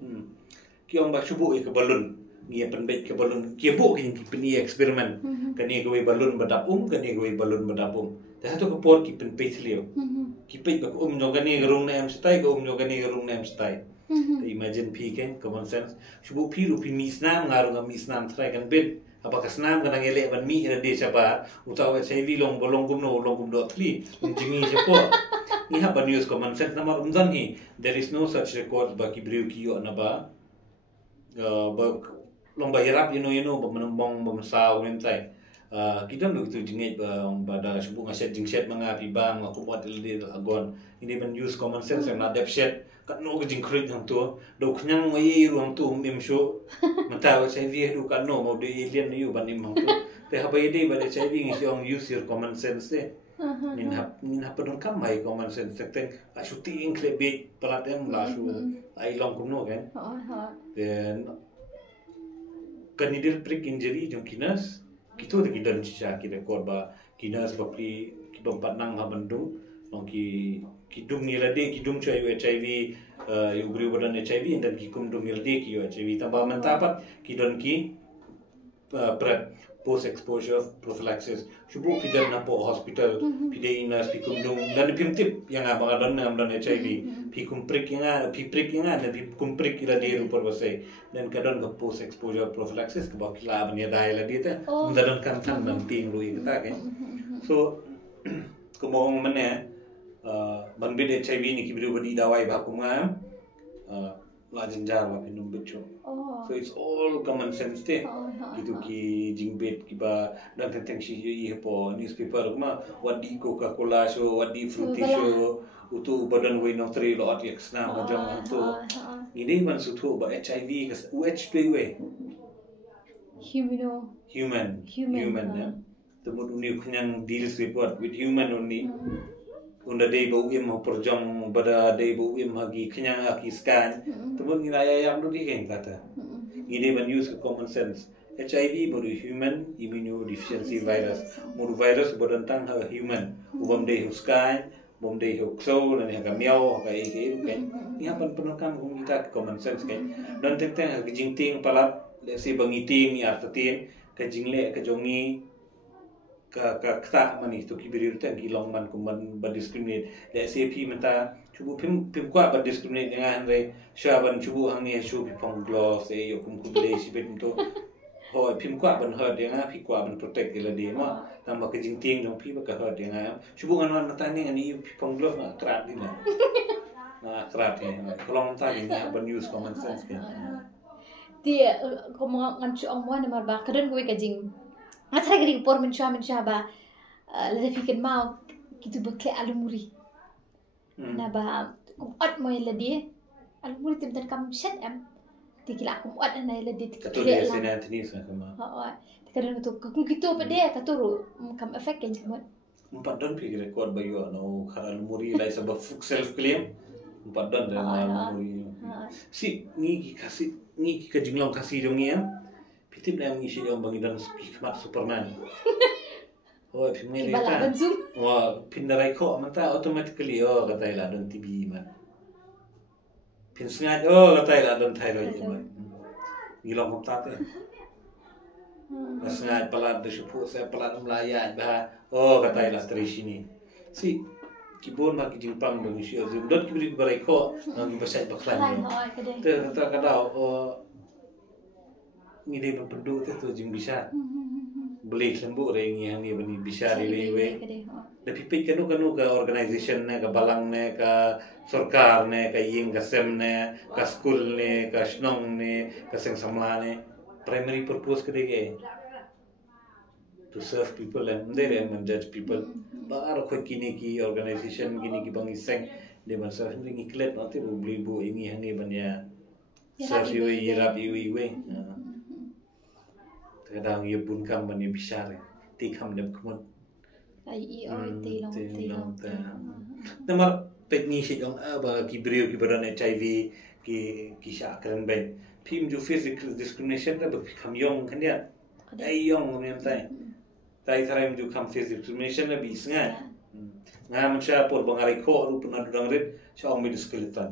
ki ong ba shubo ke balun ngia penbet ke balun kia bo ki peni eksperimen kani goi balun badapum kani goi balun badapum dah tu ko por ki penpet leo ki pe ba jo kani rung na am stai ko jo kani rung na am stai imagine pi ken common sense shubu pi ru pi misnam ngaru ngam misnam try kan bit apa kesenam kena ngelek ban mi ira dia siapa utawa HIV long bolong kumno long kumdo tli jingi siapa ni ha ban use common sense nama umzan hi there is no such record ba kibriu kiyo na ba long ba hirap you know ba menembong ba mesau mentai kita lu itu jingit ba da subu ngaset jingset mga pibang aku buat lidi agon ini ban use common sense na dep shit kat no jing krit hang tu do knyang mai ruang tu mim shu mata HIV du kan no mo de alien you ban im hang tu te ha ba ide ba de HIV ngi ong use your common sense te nin hap pedon kam mai common sense teng a shuti ing klebe pelat yang la shu ai long kum no kan then kanidil prick injury jong kinas kita de kidan chicha ki record ba kinas ba pri ki dompat nang ha bandung long ki kidung ni lade kidung chai HIV yu gri badan HIV dan ki kum dum yelde ki HIV tambah mentapat kidon ki prep post exposure prophylaxis shubu pidan na po hospital pide inas pi kum dum dan pimtip yang abang adon nam dan HIV pi kum prik yang pi prik yang dan pi kum prik ila de rupor basai dan kadon ke post exposure prophylaxis ke bakila ban ya dai la dia ta dan kan tan dan ting lui kita kan so kumong mane ban bed HIV ni kibiru badi dawai ba kuma la jenjar ba pinum becho so it's all common sense te itu ki jingbet ki ba dan tentang si i po newspaper kuma wadi coca cola show wadi fruity show utu badan we no tri lot yak sna ma jam tu ini man sutu ba HIV kas UH2 we human ya temu uni knyang deals with what with human only unda day bau im ho perjong bada day bau im hagi knyang aki scan temu ngira ayam du di kan kata ini ban use common sense HIV baru human immunodeficiency virus mur virus berentang human ubam day scan bom day so dan yang miau ka ke kan ni apan penekam kita common sense kan dan tentang jingting palat si bangiting ni artatin ke jingle ke jongi ka kta mani to kibirir tan kilong man kuman ba discriminate le CP menta cubu pim kwa ba discriminate dengan re syaban cubu hang ni shu pi pong gloss e yo kum le si pin to ho pim kwa ban herd dengan pi kwa ban protect ila dia ma tambah ke jingting dong pi ba ka herd dengan cubu kan mata ni ani pi pong gloss na krat ni na krat ni kolong tadi ni ban use common sense kan dia komo ngancu ong mo na marba kadon gue kajing ngatra gari por mencha ba la fikin mau kitu bekle alumuri na ba kum at mo la di alumuri tim dan kam shat am tikila kum at na la di kato dia sena tini sa kama kadon to kum kitu pa de katuru kam effect kan jemot padon pi record ba yo no khara alumuri lai sabab self claim padon dan alumuri si ni kasih ni ka jinglong kasih dong ya pitip na ngisi dong bangidan hikmat Superman oh pimene ta wa pindarai ko manta automatically kata ila don TV man pinsngat kata ila don thyroid man ngilong ko tate Masngat pelat de shupu saya pelat melayat bah kata ila tri sini si kibon mak jimpang dong isi azum dot kibri barai ko nang basai baklan te kata kadau ngide berpedu tu jing bisa beli lembu rengi yang ni bani bisa dilewe tapi pik kanu ke organisation ne ke balang ne ke sarkar ne ke ying ke sem ne ke school ne ke snong ne ke seng samla ne primary purpose ke dege to serve people and they judge people baru kau kini ki organisation kini ki bangi seng dia masa ni klet nanti beli bu ini yang ni banya serve iwe irap iwe kadang ia pun kam bani bisar tikam dem kumut ai tilong namar teknisi dong aba ki brio ki badan HIV ki sya keren ben pim ju physical discrimination ta kam yong kan dia ai yong nem tai tharim ju kam physical discrimination la bisnga ngam cha por bangai ko ru pun adang rit cha ong mi diskelitan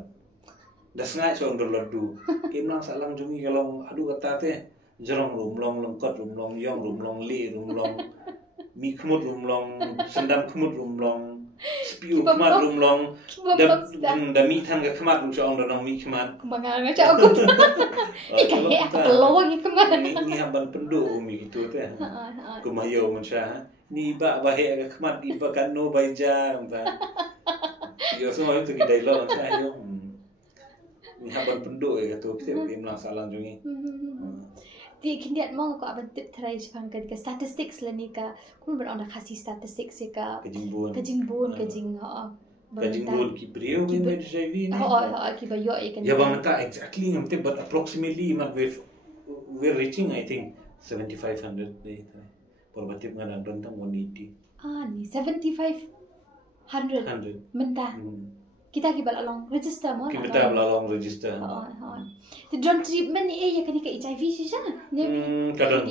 dasnga cha ong doladu kim lang salang jungi kalau adu kata te jerong rumlong lengkot rumlong yong rumlong li rumlong mi kemut rumlong sendam kemut rumlong spiu kemat rum long dami tan ke kemat rum chong don mi kemat Bangal nga siya ako. Ikahe ako pelawag ikaman. ni haban pendo mi gitu teh kumayo man sya ni ba bahe ke kemat di ba kan no baija ta yo semua itu di dialog saya yo ni haban pendo ke tu kita im lang salang jungi Di kindiat mo ko aban tip try Jepang ka statistics la ni ka kung ba onda kasi statistics ka kejingbun kajing kejingbun ki brio we me HIV ni ki ba yo ikan ya ba mata exactly ngamte but approximately we're reaching I think 7500 day por batip ngana don tam 180 ni 7500 menta kita kibal along register mo kita lalong register the drug treatment ni ya kan ka HIV sisa kadang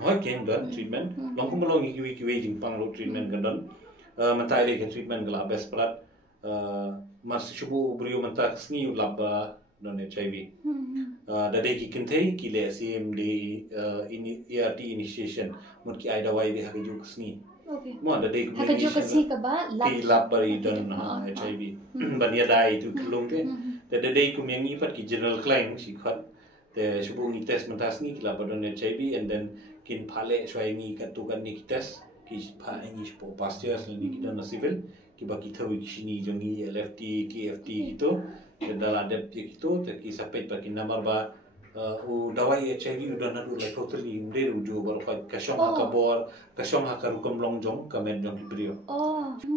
mo ken don treatment long ko malong ki waiting pang lo treatment kadang mata ile ke treatment gala best plat mas shubu brio mata sngi laba non HIV dade ki kinte ki le CMD ini ERT initiation mun ki ai dawai bi hakju sngi mo dade ko hakju ka si ka ba lab bari don HIV ban ya dai tu klung te dade ku mengi pat ki general claim si khat te shubu ni test mata sngi ki lab don HIV and then kin phale shwai ni ka tu kan ni test ki pha ngi po pastures ni ki don civil ki ba ki thawi ki shini jongi LFT KFT gitu dalam adep gitu te ki sampai pa ki namar ba u dawai HIV udah nadu like totally nde ujo bar fa kashong hakabor kashong hakaru komlong jong kamen jong ki brio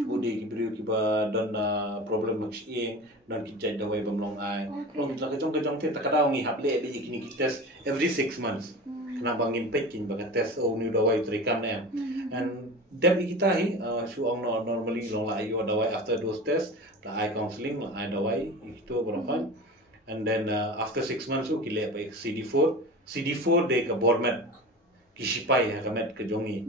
budi ki brio ki ba don problem mak shi don ki jai dawai bamlong ai long la kajong te takadaw ngi haple be ki test every 6 months kena bangin pekin baga test o ni dawai trikam na and dep kita hi shu ong no normally long la ayo dawai after those tests la ai counseling la ai dawai itu berapa and then after 6 months u kile pa CD4 de ka bormet ki sipai ha kamet ke jongi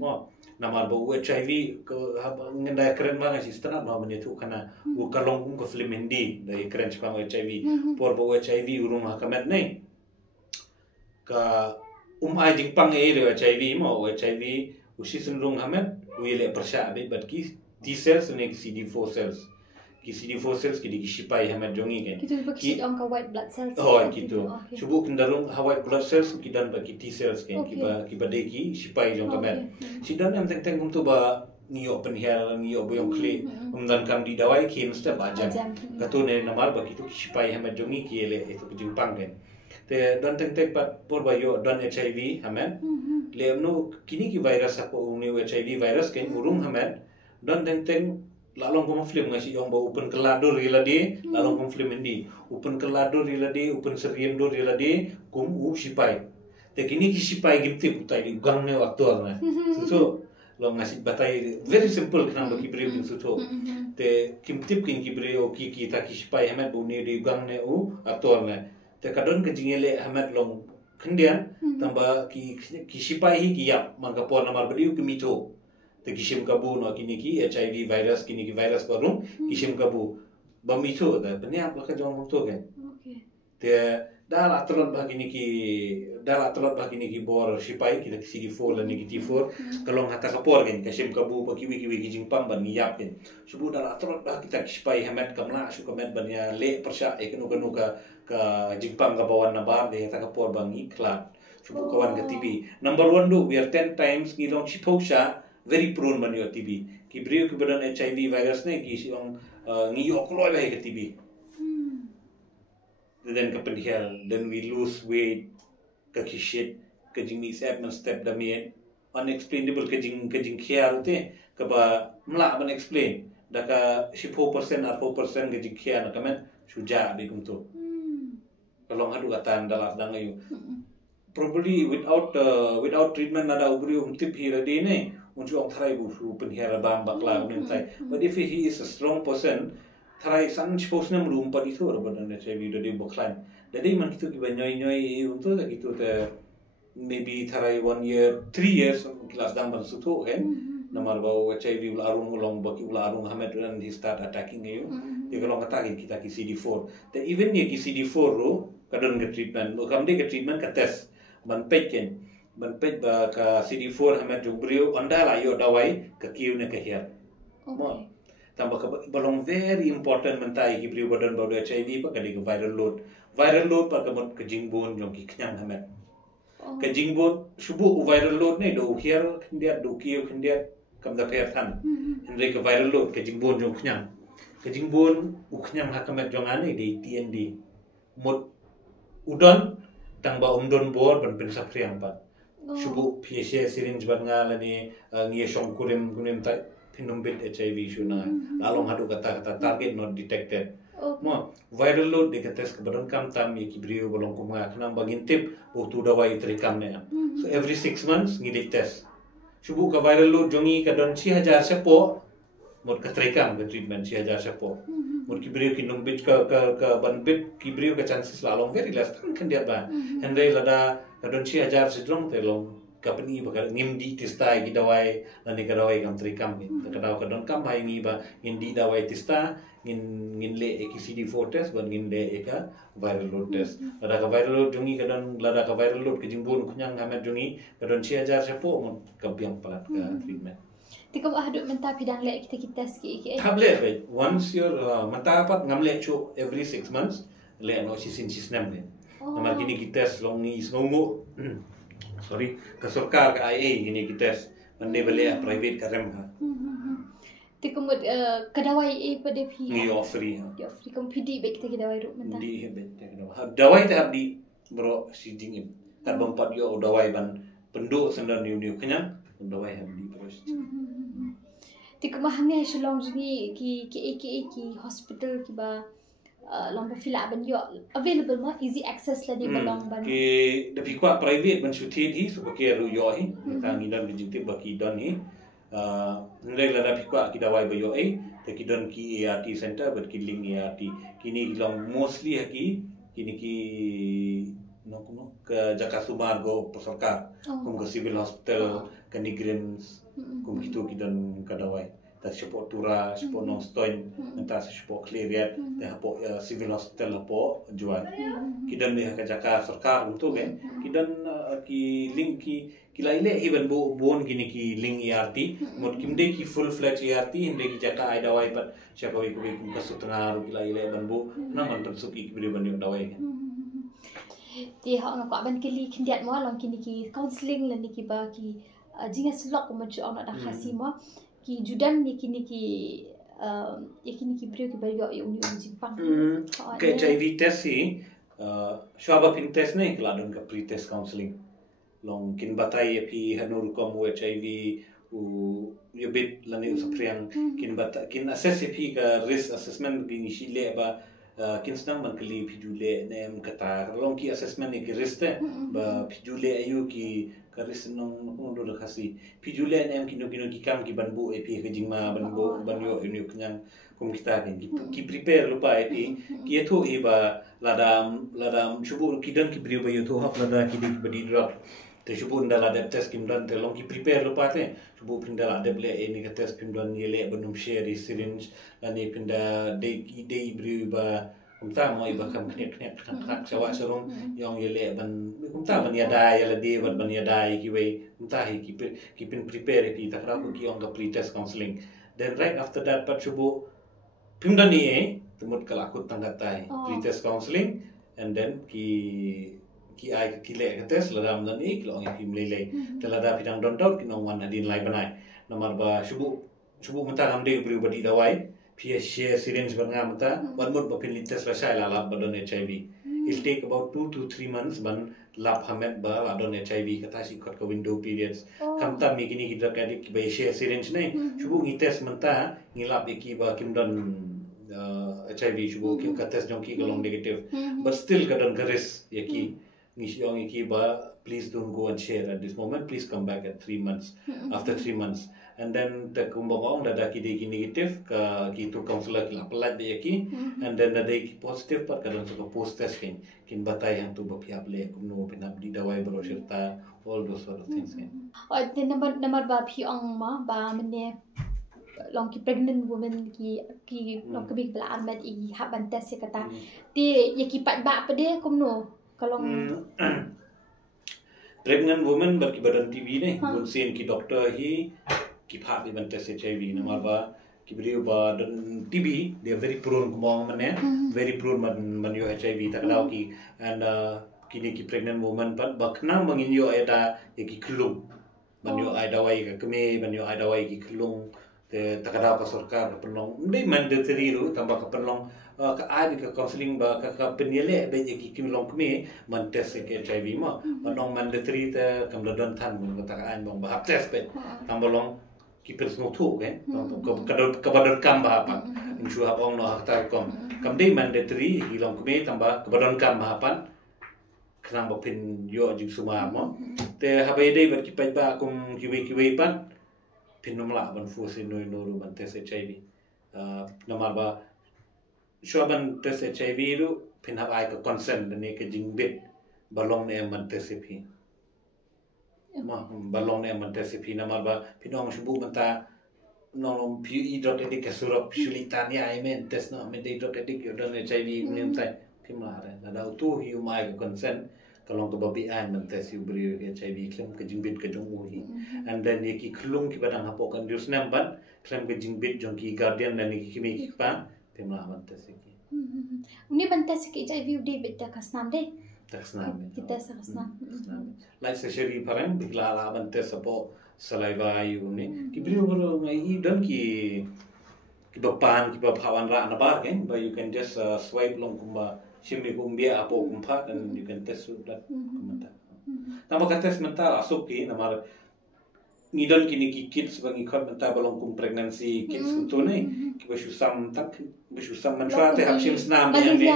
mo namar ba HIV ko ngenda keren ba ngasi stana no menyetu kana u kalong ko film hindi dai keren chpa HIV por ba HIV urung ha kamet nei ka ai jingpang le HIV mo HIV usi sendrung hamet wile persya be bat ki T cells ne CD4 cells ki CD4 cells ki di sipai hamet jongi kan kita bakit ang ka white blood cells gitu subuh kendarung white blood cells ki dan bagi T cells kan ki ba de ki sipai jong kamet sidan am teng kum tu ba niyo penhial niyo boyong kli dan kam di dawai ki mesti bajam katu ne namal bagi tu ki sipai hamet jongi ki le itu jingpang kan te don teng pat por ba yo don HIV hamet le amno kini ki virus ako uni HIV virus kan urung hamet don teng lalong ko film ngasi yong ba open kelado rilade lalong ko film ndi open kelado rilade open seriendo rilade kum u sipai te kini ki sipai gimte putai di gang ne waktu na so lo ngasi batai very simple kana bagi brio so te kimtip kin ki brio ki ta ki sipai hamet bu ni di gang ne u aktor na te kadon ke jingele hamet long kendian tambah ki sipai hi ki ya mangkapor namar badiu ki mito te kishim kabu no kini ki HIV virus kini ki virus baru kishim kabu bamito da penya apa ka jong to kan te dal atlot bagini ki bor sipai kita CD4 dan T4 kalong hata kapor kan kishim kabu baki wiki jingpang ban ngiyap kan subu dal atlot bah kita sipai hamet kamla su kamet ban ya le persya ekenu ka jingpang ka bawan na bar de hata kapor bang iklat subu kawan ka TB number 1 do we are 10 times ngilong chitosha very prone man yo TB ki brio ki badan HIV virus ne ki siong ngiyo kloy ba ke TB then ka penhel then we lose weight ka ki shit ka jing ni sep man step da mien unexplainable ka jing khial te ka ba mla ban explain da ka 10% or 4% ka jing khial na kamen suja bi kum to kalong hadu katan dalat dang ayu probably without treatment nada ubrio tip hi radi ne unju ong tharai bu su penhera bam bakla mentai but if he is a strong person tharai san suppose nam room pa itu ro badan HIV do di boklan jadi man kitu ki banyoy untuk ta kitu ta maybe tharai 1 year 3 years kelas dang ban su to kan namar ba HIV ularung ulong baki ularung hamet dan he start attacking you dia kalau kata kita ki CD4 ta even ye ki CD4 ro kadon ke treatment lo kam de ke treatment ka test ban peken ban pet ba ka CD4 hamet jubrio anda la yo dawai ka kiu ne ka hiar Okay. Tambah ke balong very important mentai ki beliau badan baru HIV pak kali ke viral load pak kemut ke jingbon jong ki kenyang hamet ke jingbon subuh viral load ni do hiar kendiat do kieu kendiat kam da per tan henry ke viral load ke jingbon jong kenyang ke jingbon kenyang hakamet jong ane di TND mut udon tang ba umdon bor ban pen sapriang pat subuh PSA syringe ban ngalani ngie shong kurim tai Pinumbit HIV shuna lalong hadu kata target not detected. Mo viral load di ketes kebadan kam tam ki brio bolong kumga kenang bagin tip waktu dawai terikam ne. So every 6 months ngidik test. Subuh ka viral load jongi ka don 6000 sepo mod ka terikam ke treatment 6000 sepo. Mod ki brio ki numbit ka banbit ki brio ka chances lalong very less kan dia ba. Henry lada ka don 6000 sedrong telong kapani bakal ngimdi tista gi dawai lani ka dawai kam trikam ni kadaw ka don kam hai ngi ba ngindi dawai tista ngin le ki CD4 test ban ngin le ka viral load test lada ka viral load jungi ka don lada ka viral load ke jingbon kunyang hamet jungi ka don 6000 sepo mon ka biang palat ka treatment tika ba hadu menta pidang le kita test ki tablet right once your mata pat ngamle chu every 6 months le no sisin sisnem ne namar kini kita long ni sngongo sorry ke sarkar ke IA ini kita mande beli private ke rem ha tikumut kadawai pada phi ni free kom pidi baik kita kadawai ru menta di hebet dawai tak di bro si dingin kan bampat yo dawai ban penduk sendar new kenyang dawai habdi terus tikumah hangnya shalong jini ki hospital ki ba long fila ban yo available ma easy access la di balong ban ke depi kwa private ban suthi di so ke ru yo hi tangi dan bijinte baki don hi nilai la depi kwa ki dawai ba yo ai te ki don ki ART center but ki link ART kini long mostly ki kini ki no ke Jakarta Sumargo Pusarkar kum ke civil hospital ke Nigrins kum gitu ki don ka dawai ta support tura support non stoin menta support cleariat te hapo civil hospital hapo jual kidan ni ka Jakarta sarkar untuk kan kidan ki link ki laile even bon kini ki link ERT mod kimde ki full fledged ERT hinde ki Jakarta ai dawai pat siapa ko ka sutengah ki laile ban bo na man tersuki ki video ban dawai kan ti ha no ka ban kili kindiat mo long kini ki counseling la ni ki ba ki jinga slok mo chu ona da khasima ki judan ni kini ki brio ki bayo uni Jepang ke HIV test si shaba pin test ne kladon ka pre test counseling long kin batai pi hanur kom HIV u yobit lani usapriang kin assess pi ka risk assessment bi shile ba kin snang man kli pi jule nem kata long ki assessment ni ki risk ba pi jule ayu ki karis nong do da khasi pijule nem kino ki kam ki banbu epi ke jingma banbu banyo ini kenyang kum kita ki prepare lupa epi ki etho iba ladam shubu kidan ki brio bayo tho hap lada ki dik badi drop te shubu ndala de test kim dan te long ki prepare lupa te shubu pindala de ble ini ke test pim dan yele banum share syringe ani pinda de brio ba kumta mo iba kam knek sawa sarong yang yele ban kumta ban yada yala de ban yada ki we kumta hi ki pin prepare ki takra ko ki on ka pre test counseling then right after that pat shubu pimdani tumut kala ko tanggatai pre test counseling and then ki ai ki le test ladam dan ik lo ngi lele telada pidang don dot ki nong wan adin lai banai nomor ba shubu mata amde bri badi dawai PSA syringe ban ngamata ban mut ba pin test rasai la lab badon HIV it'll take about 2 to 3 months ban lab hamet ba adon HIV kata si kot ka window periods kam ta mi kini kita kadik ba share syringe nei shubu ngi test menta ngi lab ki ba kim don HIV shubu kim ka test jong ki galong negative but still kadon garis yaki ngi yong ki ba please don't go and share at this moment please come back at 3 months after 3 months and then the kumbang dada ki de ki negative ka ki to counselor ki lapalat de ki and then dada ki positive pat kadon so post test kin batai yang tu ba piap le kumno pinap di dawai bro serta all those sort of things kan the number ba phi ong ma ba mene long ki pregnant woman ki long ki big bla armet I haban test kata ti yaki pat ba pade kumno kalong pregnant woman berki badan TV ne bun sen ki doctor hi ki phak di ban test HIV namar ba kibrio ba dan TB dia very prone kumong man very prone man yo HIV takadaw ki and kini ki pregnant woman ba khnang mangin yo ada ki klung man yo ai dawai ka keme man yo ai dawai ki klung te takadaw ka sarkar penlong ndai mandatory ru tambah ka penlong ka ai ka counseling ba ka penyele be ki kimlong keme man test ke HIV ma manong mandatory te kam ladon than mun ka ai mong ba test be tambah long ki personal tu kan ka badon kam ba apa insyu habong no haktar kom kam dei mandatory hilong keme tambah ka badon kam ba apa kenang ba pin yo jing suma mo te habai dei ber ki ba kum kiwe pan pin nomla ban fu se no no ban tes HIV nomar ba shuaban tes HIV ru pin habai ka consent ne ke jing bit balong ne man tes pi ma balong ne man tes pi nomar ba pinong shubu banta no pi.edik ka surap shulitania I mean tes no me dei.edik yo don HIV nem sai pimla la da tu hi mai ka consent kalong to babi an man tes yu bri HIV klem ka jingbit ka jong hi and then ye ki klung ki badang hapo kan dus nam ban klem ka jingbit jong ki guardian dan ki kimi ki pa pimla man tes ki uni ban tes ki HIV di bit ta kasnam de taksnam kita sakasnam like seshari parang bigla la ban tes apo saliva yu ni ki bri bro ngai I don ki bapan ki bapawan ra na bar kan but you can just swipe long kumba shimi kumbia apo kumpa and you can test that kumata tama ka test mental asuk ki namar ngidon kini ki kids bang ikot mental balong kum pregnancy kids tu ni ki basusam tak basusam mantra te hapsim snam yang ni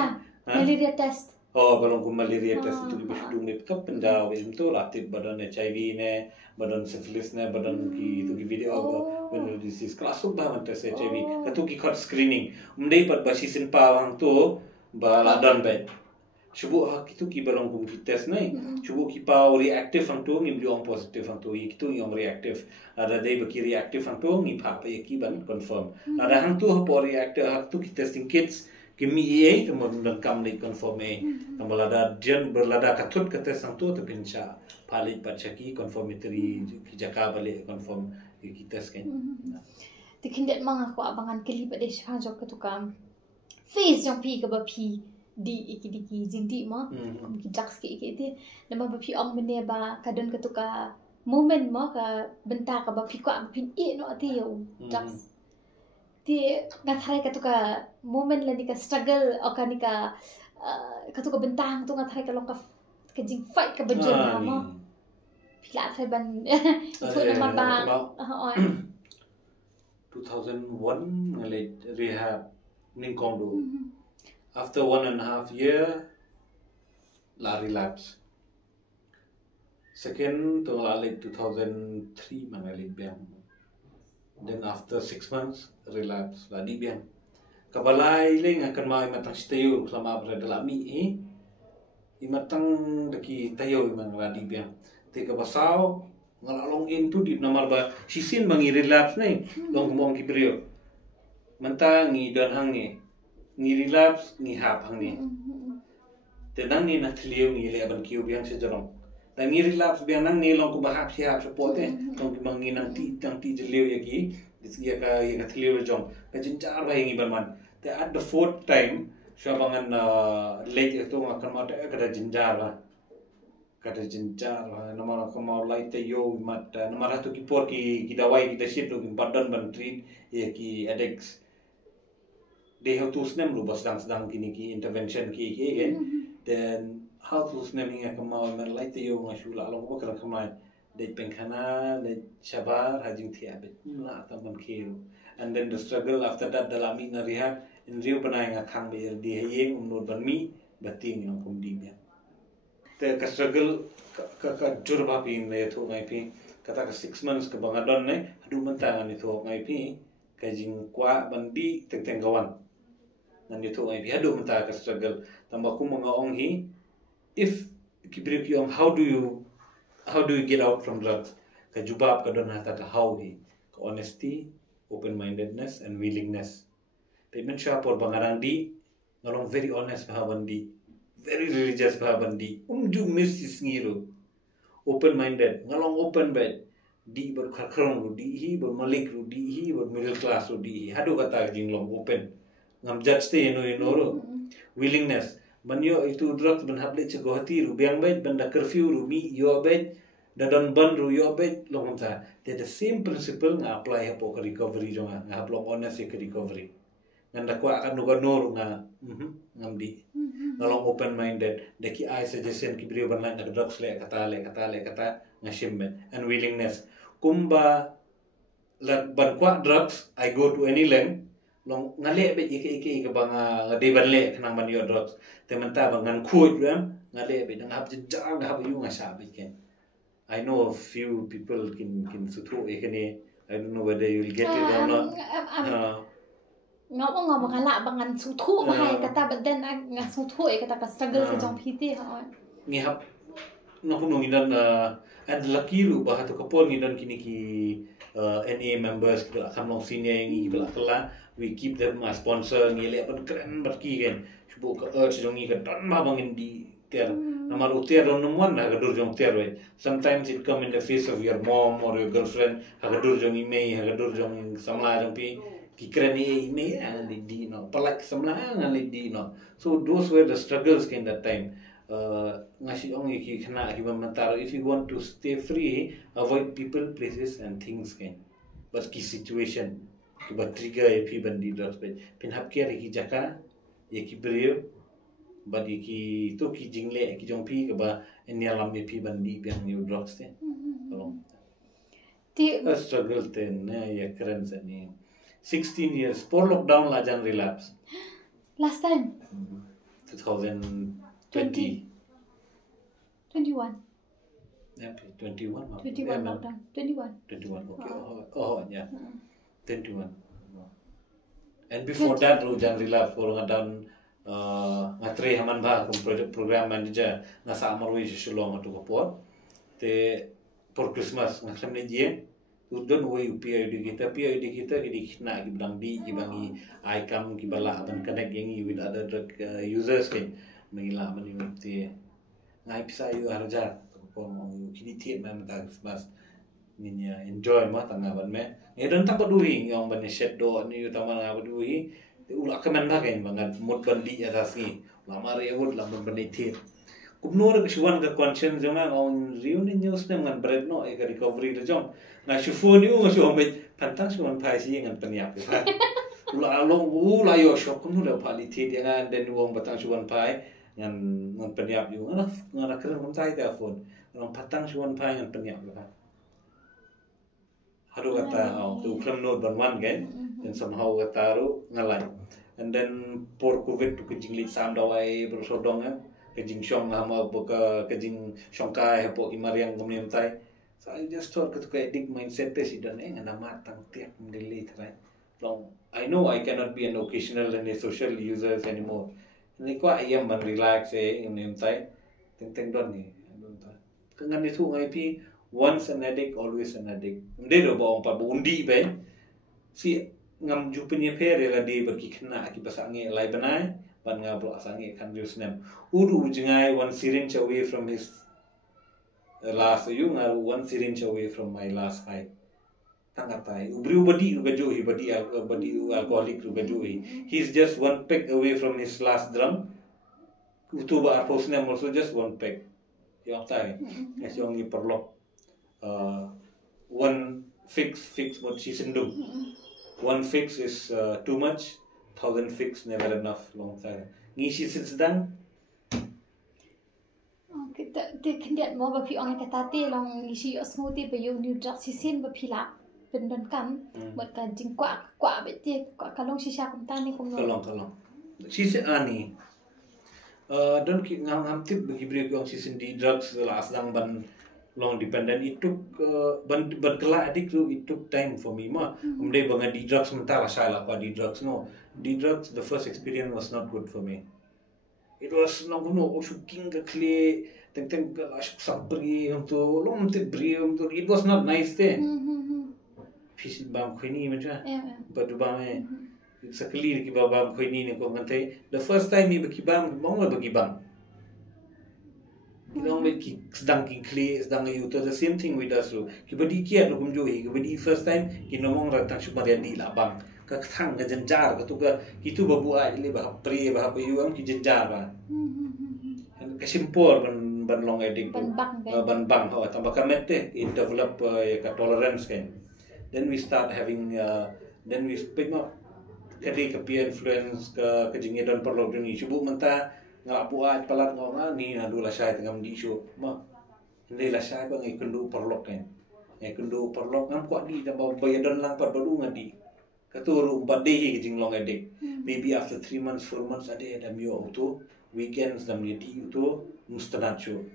malaria test balong kum malaria test tu ki basudung ni top penjaw itu ratib badan HIV ne badan syphilis ne badan ki tu ki video when disease kelasuk ba man test HIV katu ki khot screening umdei pat basisin pawang tu ba ladan ba shubu ha kitu ki balong kum ki test nai shubu ki paw reactive ang tu ngi biong positive ang tu I kitu yong reactive ada dei ba ki reactive ang tu ngi pha pa ki ban confirm ada hang tu po reactive ha tu ki testing kits kimi EA kemudian kam ni confirm tambah ada dian berlada katut ke test ang tu tapi insya paling pacaki confirmatory ki jaka balik confirm ki test kan tikindet mang aku abangan keli pada shang jok ketukam face yang pi ke bapi di iki jindi ma ki jaks ki iki nama bapi om bene ba kadon ketuka moment ma ka benta ka bapi ko bapi no ati yo jaks ti ngathai ketuka moment la nika struggle okanika ketuka bentang tu ngathai ka long ka jing fight ka bejun ma pila thai ban itu nama bang 2001 ngalai rehab Ningkong do. After 1.5 year, la relapse. Second, to like 2003 mangalit biang. Then after 6 months, relapse la di biang. Kabalay ling akan mai matang stayo selama berada lami imatang daki tayo imang la di biang. Tika basaw ngalalong into di namar ba sisin mangi relapse nai long mong kibrio. Manta ngi don hang ni relapse ni hap hang ni tenang ni nak liu ngi le ban kiu biang sejarong dan ni relapse biang nang ni long ku bahap siap support long ki mangi nang ti jeliu ya ki disya ka ya ka liu jong ka jinjar ba ngi ban man te at the fourth time syabangan late itu akan mata kada jinjar ba kada jinjar namara kamau lai te yo mat namara tu ki por ki dawai kita shit lo ki badan ban treat ya ki addicts they have to snem lu bas sedang kini ki intervention ki kan then how to snem hingga kemau men lai te yo ngasu la long bakal kemai de pengkana de chabar hajing thiabet la taman keu and then the struggle after that dalam na rehab in rio banai nga khang be di yeng umnur ban mi bating yang kum di ya te ka struggle ka jur ba pi ne tho ngai pi kata ka 6 months ka bangadon ne adu mentang ni tho ngai pi ka jing kwa bandi teng kawan nan itu ai biado menta ka struggle tambah ku mangaong hi if kibri ki how do you get out from drugs ka jubab ka don hata how hi ka honesty open mindedness and willingness payment shop or bangarang di ngalong very honest bandi very religious bandi ju miss ngiro open minded ngalong open bed di berkarang ru di hi bermalik ru di hi bermiddle class ru di hi hadu kata jinglong open ngam judge te ino ru willingness banyo itu drugs ban hable che gohati ru biang bet banda curfew ru mi yo bet dadon ban ru yo bet long ta the same principle nga apply hapo ke recovery jonga nga hapo honest ke recovery nganda kwa akan nuga noru nga ngam di ngalong open minded deki I suggestion ki brio ban na drugs le kata nga shimmen and willingness kumba ban kwa drugs I go to any length long ngale bet ike bang ngade ban le kanang ban yo drugs te manta bang ngan khuj ram ngale bet ngap jang ngap yu nga sa bet ken I know a few people can suthu ekene I don't know whether you will get it or not ngau makala bangan suthu bahai kata but then nga suthu kata ka struggle ke jong phiti ha ngi hap no kuno ngidan and lucky ru bah to kapol ngidan kini ki NA members kita akan long senior ngi bela kala we keep them as sponsor ngi le pan keren barki gen shubu ka urge jong ngi ka dan ma bangin di ter namar uter on nomon na gadur jong ter we sometimes it come in the face of your mom or your girlfriend ha gadur jong email ha gadur jong samla jong pi kikrani email ang di no palak samla ang di no so those were the struggles in that time ngasi ong iki kena ki mamantaro if you want to stay free avoid people places and things can but ki situation ki ba trigger if bandi drugs pin hap care ki jaka ye ki brio badi ki to ki jingle ki jong pi ba enyalam ye pi bandi yang new drugs te tolong a struggle ten ya keren ni 16 years for lockdown la jan relapse last time 2020 21 yeah 21 lockdown 21 okay oh yeah 21 and before that ru jan relapse for ngadan ngatre haman ba program manager nasa amarwi shulong atu kapor te for Christmas ngasam ni je udon way PID kita kini kena ki bang di ki bangi icam ki bala ban connect yang with other drug users kan mengila mani te ngai pisa yu harja ko mo kini tie man ta mas ninya enjoy ma tanga ban me edon tak paduhi ngong ban shed do ni yu tama na paduhi ula kaman ba kan bangat mut bandi atas ni lama re wood lam ban tie kumnor ke shuan ka conscience jama on riu ni news ne ngan bread no e ka recovery le jom na shufu ni u shu me pantang shuan pai si ngan panyap ka ula long ula yo shop kumnu le pali tie dia ngan den wong batang shuan pai ngan panyap yu ngana keren kum tai telefon long patang shuan pai ngan panyap ka haru kata tu klam no ban wan kan and somehow kata ru ngalai and then por covid tu kejing li sam dawai bersodong kan kejing syong hama boka kejing syongkai hapo imariang kemudian tai so I just thought ketika edik mindset te sidan ngana matang tiap mendelete right long I know I cannot be an occasional and a social users anymore ni ko ayam man relax kemudian tai teng don ni kengan itu ngai pi once an addict always an addict mde do bawang pa undi be si ngam jupenya pere la de berkikna ki pasange lai banai ban nga bro asange kan rius nem uru jingai one syringe away from his last you nga one syringe away from my last fight tangatai ubri badi ugajohi badi alcoholic ugajohi he's just one peck away from his last drum utuba apos nem also just one peck yang tai as yung iperlok one fix what she sendung one fix is too much 1,000 fix never enough long time ngisi sedang kita kendiat mo ba pi ong kata te long ngisi yo smoothie ba yo new drug sisin ba pila pendon kam buat ka jing kwa bet te kwa kalong sisa kum tani kum kalong sisi ani don ki ngam tip bagi beri ko sisin di drugs la sedang ban long dependent it took berkelak adik tu it took time for me ma umde banga di drugs mentara salah kwa di drugs no di drugs the first experience was not good for me it was no shooking ke kle teng ash sabri untuk long te bri untuk it was not nice there fish bam khini meja badu bam sakli ki bam khini ne ko ngate the first time ni baki bam mong la bagi bam Kita sedang kli sedang itu the same thing with us. Kita di kia tu kumjui. Kita di first time kita ngomong tentang Sumerian di labang. Kakang kejenjar ketuga itu babuai le bah pri bah payuam ki jenjar ba. Kesimpor ban long edik ban bang tambah kamet teh it develop tolerance kan. Then we start having then we speak up kadi ke peer influence ke kejingedan perlu ni cubu menta ngalap buat pelat ngoma ni adulah saya tengah di show ma ni lah saya bang ikundu perlu kan ikundu perlu ngam kuat di tambah bayadan lang par baru ngadi katuru 4 day kejing long edik maybe after 3 months 4 months ada mio auto weekends dam di itu mustanat show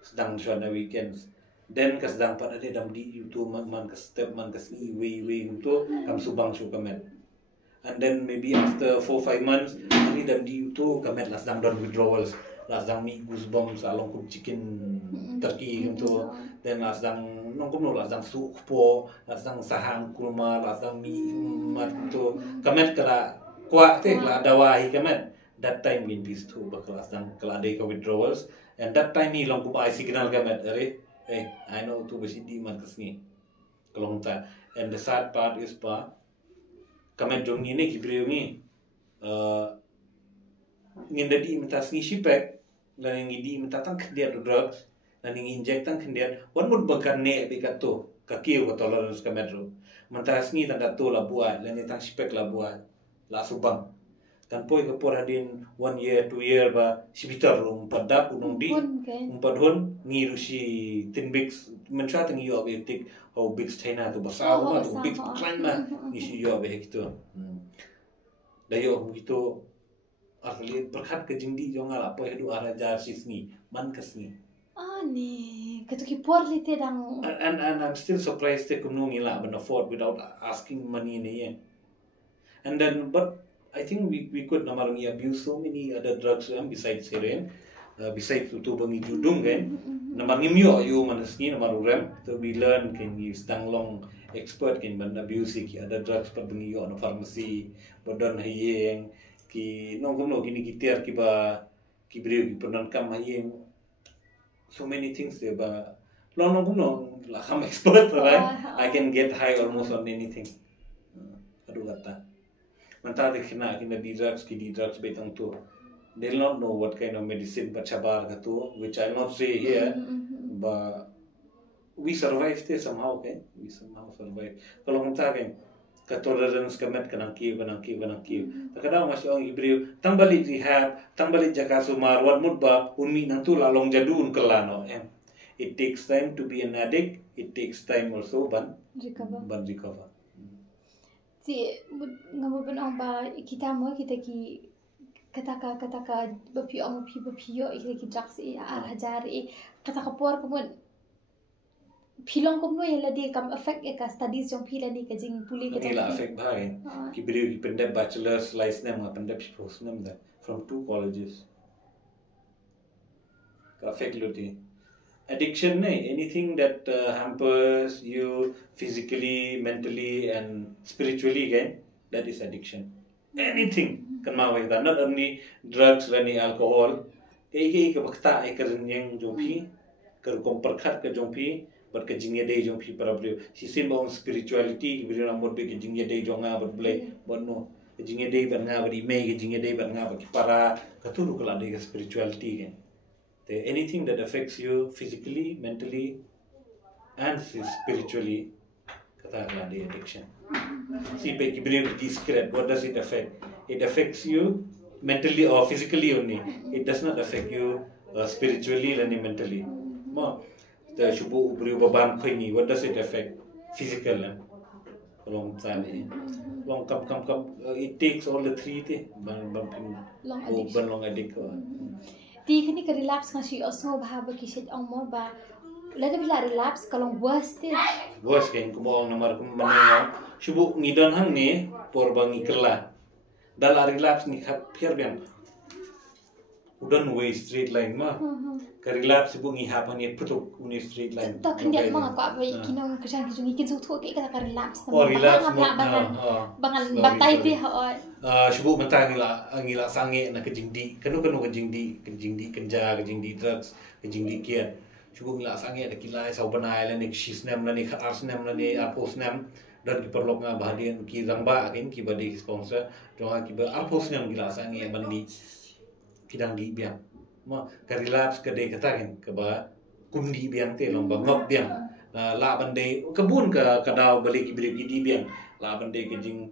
sedang show ada weekends then kesedang pada ada dam di itu man ke step man ke sini way itu kam subang show kamen. And then maybe after 4-5 months, kami dam di itu kami last dam done withdrawals, last dam ni goosebumps, along kum chicken turkey gitu, then last dam nongkum last dam sup po, last dam sahang kurma, last dam mi mat itu, kami kala kuat teh kala dawahi kami. That time in peace too, bakal last dam kala ada ke withdrawals, and that time ni long kum I signal kami, I know tu besi di mat kesini, kalau tak, and the sad part is kami dong ni kibriu ni, ngindadi minta sengi sipek, dan ngidi minta tang kendiat drugs, dan inject tang kendiat, wan mud bakar ne bekato, kakiu tolerance kami tu, minta sengi tanda tu lah buat, dan tang sipek lah buat, lah subang, kan poi kapor hadin 1 year 2 year ba sibitar rum padap unong di, padhon ngiru si tinbix, menchat ngi yo betik. Oh big stena tu besar tu big clan mah isi yo be gitu. Dayo begitu arli berkat ke jindi jong ala apa hidu arajar sisni man kesni. Ni ketuki por lite dang. And I'm still surprised they could ngila ban afford without asking money ni ya. And then but I think we could namarang abuse so many other drugs besides heroin. Besides tu bangi judung kan, namar ngimyo you manasni namar urem, so we learn can you stang long expert can ban abuse ki ada drugs pa bangi yo no pharmacy, bodon hayeng ki nongkom no gini gitar ki ba ki brio ki penan kam hayeng, so many things there ba long nongkom no lah kam expert right, I can get high almost on anything, aduh kata, mantap kena di drugs betang tu. They'll not know what kind of medicine bachabar katu, which I'll not say here, but we survived there somehow, okay? We somehow survived. Kalau kita kan, tolerance kemet kanang kiu. Terkadang masih orang Ibriu, tang balik rehab, tang balik jaka sumar, wat mudba, unmi nang tu lalong jadun kelano. It takes time to be an addict. It takes time also ban recover. Si ngamun ang ba kita mo kita ki kataka bapio iki drugs hajar kataka por kumun pilong kumno yela di kam effect ka studies jong pila ni ka jing puli ka ila effect bhai ki brio ki pendep bachelor's license ma pendep post nam that from 2 colleges ka effect loti addiction anything that hampers you physically, mentally and spiritually again, that is addiction. Anything kan mau kita, not only drugs and alcohol, ke bakta yang jompi, ke komperkat ke jompi, berkejingnya day jompi para beliau. Sistem bawang spirituality, beliau nak buat berkejingnya day jonga berbelai, bono kejingnya day bernga berimei, kejingnya day bernga para keturu kalau ada spirituality kan. Anything that affects you physically, mentally, and spiritually, katakanlah ada addiction. See, bagi beliau discret, what does it affect? It affects you mentally or physically only. It does not affect you spiritually and mentally. Mo, the shubu beliau beban kini, what does it affect? Physical lah. Long time, long kam. It takes all the three teh. Long addiction. Di kini ke relapse ngasih osmo bahaba kisit ang mo ba lada bila relapse kalong worst kan kumong nomor kumanya shubu ngidon hang ni por bangi kerla dal relapse ni khap phiar ben udan way straight line mah karilap sibuk ngihap ani putuk uni straight line tak kendiat mah aku apa kinong kesan kijungi kin sutu ke kata relax relax bangan batai ti sibuk mentah ngila sange na kejingdi kanu kejingdi kenja kejingdi drugs kejingdi kian sibuk ngila sange ada kilai sau banai la ni shisnam la ni arsnam la ni aposnam dan kiperlok nga bahadian ki rangba kin ki badi sponsor jonga ki ber aposnam ngila sange bandi kidang di biang ma karilap kedai katakin ke ba kumdi biang te lomba ngop biang la bandai kebun ke kadau beli ki di biang la bandai ke jing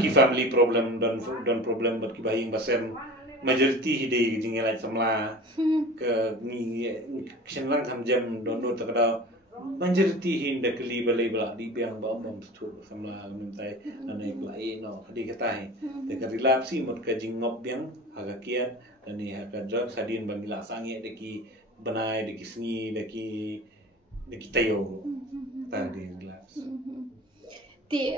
ki family problem dan problem bat ki baying basem majority hide jing elai samla ke ni senlang kam jam don takadau majority hin de kli balai bala di biang ba mom tu samla mintai anai klai no di katai de karilap si mot ka jing ngop biang haga kian dan ni haka drug sadin bangila sange deki banai deki sengi deki tayo tadi relax ti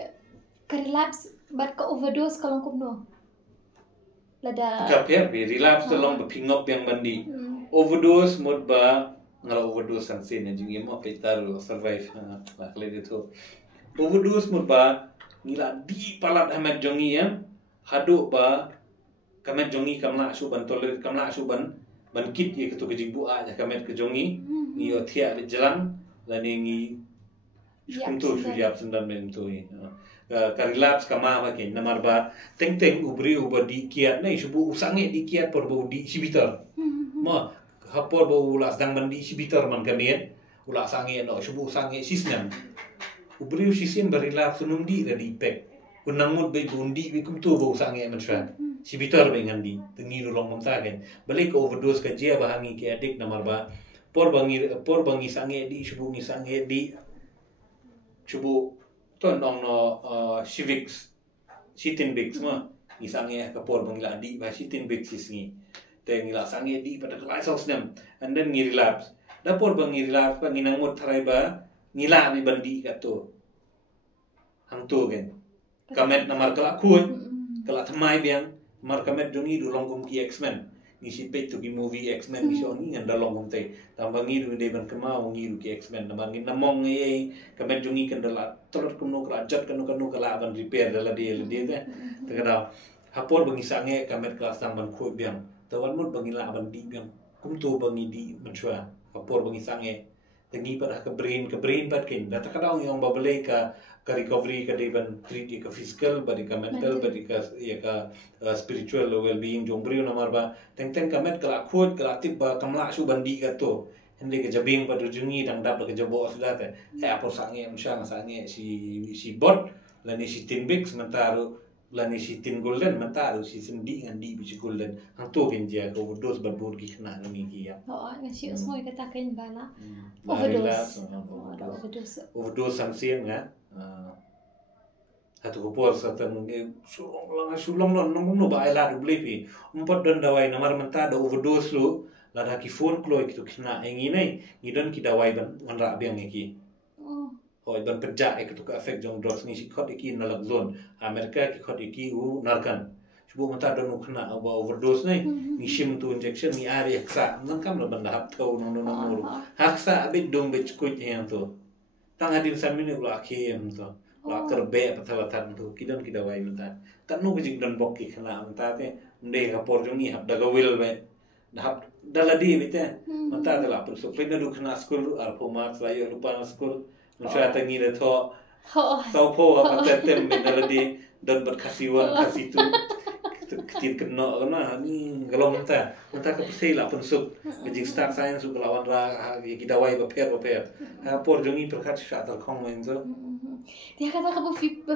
relapse bat ka overdose kalau kumno lada ka per be relapse long ba pingop yang mandi overdose mod ba ngala overdose san sen jing mo petar survive la kle itu overdose mod ba ngila di palat hamat jongi yang hadu ba kamet jongi kamla suban toler kamla suban ban kit ye ketu kejing bua ja kamet ke jongi ni yo thia be jalan lani ngi kuntu sujap sendan men tu karilapse kama ma ke namar ba teng ubri ubadi kiat nei subu usange di kiat por bo di sibitar ma hapor bo ulas dang mandi sibitar man kamet ulas sange no subu sange sisnam ubri sisin barilapse sunum di dari pek kunamut be bundi be kumtu bo sange man shat si bitar dengan di tengi long memtagen balik overdose ke dia bahangi ke adik namar ba por bangi sange di subu sange di subu ton dong no civics sitin big semua ni sange ke por bangi la di ba sitin big sisngi te ngila sange di pada kelai saus nem and then ngi relapse da por bangi relapse bangi namut tharai ba ngila ni bandi kato hang tu gen kamet namar kala kuat kala thamai biang mar kamet jongi du longkum ki X-Men ni si pet tu ki movie X-Men ni so ni nganda longkum te tambang ngi du de ban kemau ngi du ki X-Men namang ni namong ngi kamet jongi kendala telur kuno kerajat kanu kala ban repair dala dia te tekada hapor bangi sange kamet kelas sang ban khoi biang tawan mut bangi la ban di biang kum tu bangi di menchua hapor bangi sange tengi pada ke brain pat kin da tekada yang babele ka recovery ka ban treat ka physical badi ka mental badi ka ya ka spiritual well being jombrio namar ba teng kamet kala khot kala tip ba kamla su bandi ka to hende ke jabing padu jungi dang dap ke jabo sudah te apor sange msyang sange si bot lani si tinbix mentaru lani si tin golden mentaru si sendi ngandi bi si golden hang to ken dia ko overdose babur ki kena ni ki ya ngasi usmoy kata ken bala overdose samsien nga hatu ko por sa tan sulong no ba ila du blepi umpat dan dawai namar menta da overdose lu la da ki phone kloi ki kina engi nei ngidon ki dawai ban nganra biang ki hoi ban kerja ek tu ka effect jong drugs ni si khot ki na lag zone amerika ki khot ki u narkan subu menta don kena ba overdose nei ni shim tu injection ni ari eksa nan kam la ban hap tau no haksa abit dong be chkuit yang tu tang adin samini ula akhim tu la kerbe patawatan tu kidon kidawai menta kan nu bijing don bokki khana menta te nde ka por jongi hab daga will be hab daladi bite menta te la pur so pena du khana school ar po marks la yo lupa na school nusha tangi le tho so po apa tetem be daladi don bat khasiwan khasitu ketin kena kana ni galong menta ka persei la pun suk bijing start science su lawan ra kidawai ba per por jongi perkat sha tar khong men so dia kata kamu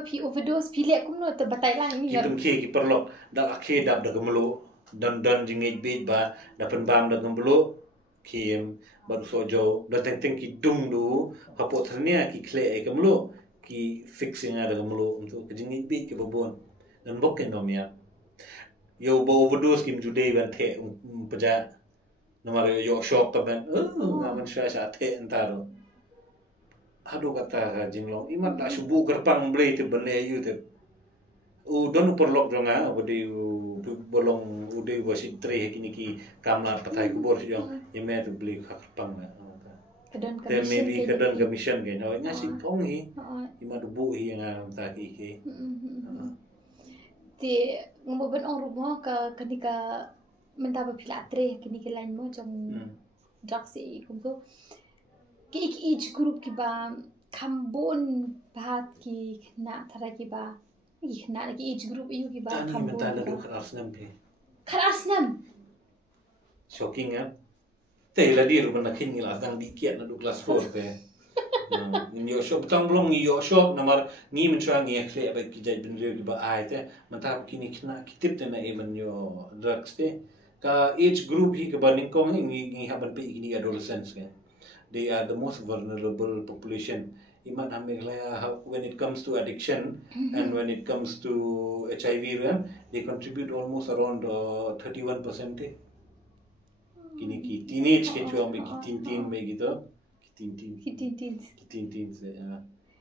pi overdose pilih aku no terbatai lah ini kita ki perlu dak akhe dap dak gemelo dan jingit bit ba dapen bam dak gemelo kim baru sojo da teng ki dung du hapo ternia ki kle e gemelo ki fixing ada gemelo untuk jingit bit ki bobon dan bokken nomia yo bo overdose kim jude ban the peja nomor yo shop ka ban ngaman sha the entaro aduh kata jinglong imat tak subuh gerpang beli tu benda you tu don perlok jonga bodi bolong udah wasit tre kini ki kamlar patai kubur sih yang tu beli kapang na. Kadang Then maybe kadang ke commission ke, no nasi kong hi, ima dubu hi yang tak ki. Ti ngomong orang rumah ketika mentaba pilatre kini ke lain mo jong draksi kum tu ki each group ki ba kambon bahat ki na thara ki ba na ki each group iu ki ba Tani kambon mentala duk Arsenal pe. Arsenal Shocking ya. Teh lah dia rupanya kini lah sedang dikiat na duk kelas 4 pe. Ni yo shop tang belum ni yo shop namar ni mencuang ni akhle ba ki jai benrio ki ba ai te mentap kini kena kitip te na even yo drugs te ka age group hi ke banding kong ni haban pe kini adolescents ke. They are the most vulnerable population. Iman ambil when it comes to addiction and when it comes to HIV, they contribute almost around 31%. Kini ki teenage ke cuang be teen be gitu. Teen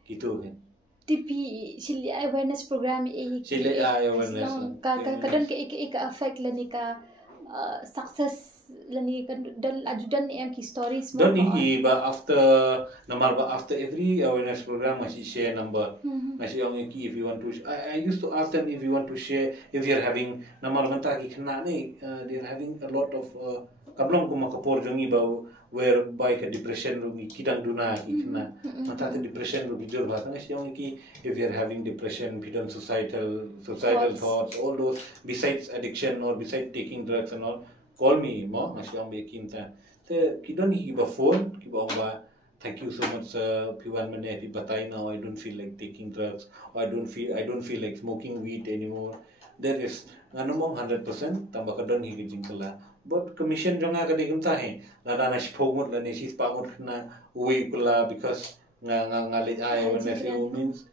gitu kan. Tipi sili awareness program Sili awareness. Kadang ke affect lani ka success lani kan dal ajudan em ki stories mo. Don't ni ba after every awareness program masih share number. Masih orang ki if you want to I used to ask them if you want to share if you're having number menta ki kena ni they're having a lot of kablong ko makapor jongi ba whereby ka depression ru kidang duna ki kena mata te depression ru bijur ba kan si orang ki if you're having depression bidon societal thoughts all those besides addiction or besides taking drugs and all call me mo masih orang bikin ta te kidon ni ba phone ki ba thank you so much piwan mane pi batai now I don't feel like taking drugs or I don't feel like smoking weed anymore. There is nganomong 100% tambah kadon hi gijing kala but commission jonga ka digum tahe lada na shpogmut la ni sis pamut na uwi kula because ngali ai when you means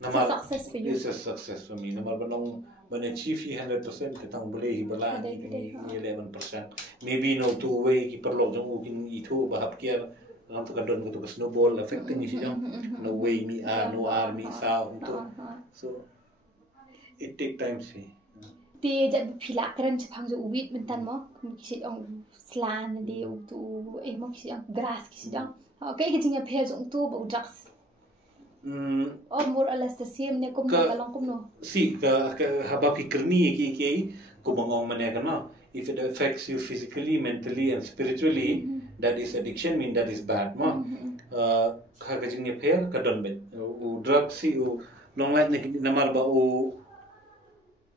Namar success for you. It's a success for me. Namar banong achieve 100% kitang boleh hibala ni 11%. Maybe no two way ki perlo jong ukin itu bahap kia lang to kadon ko to snowball affecting ni siya no way mi no army sa untuk so it take time sih. Ti jab phila kran chapang jo uwit mentan mo kisi ong slan di tu mo kisi ong grass kisi dang okay kiting ya phe jong tu bo drugs or more or less the same ne kum kalong kum no si ka haba pikir ni ki ko bangong mane kana if it affects you physically mentally and spiritually that is addiction mean that is bad ma ka kiting ya phe kadon bet drugs si long like namar ba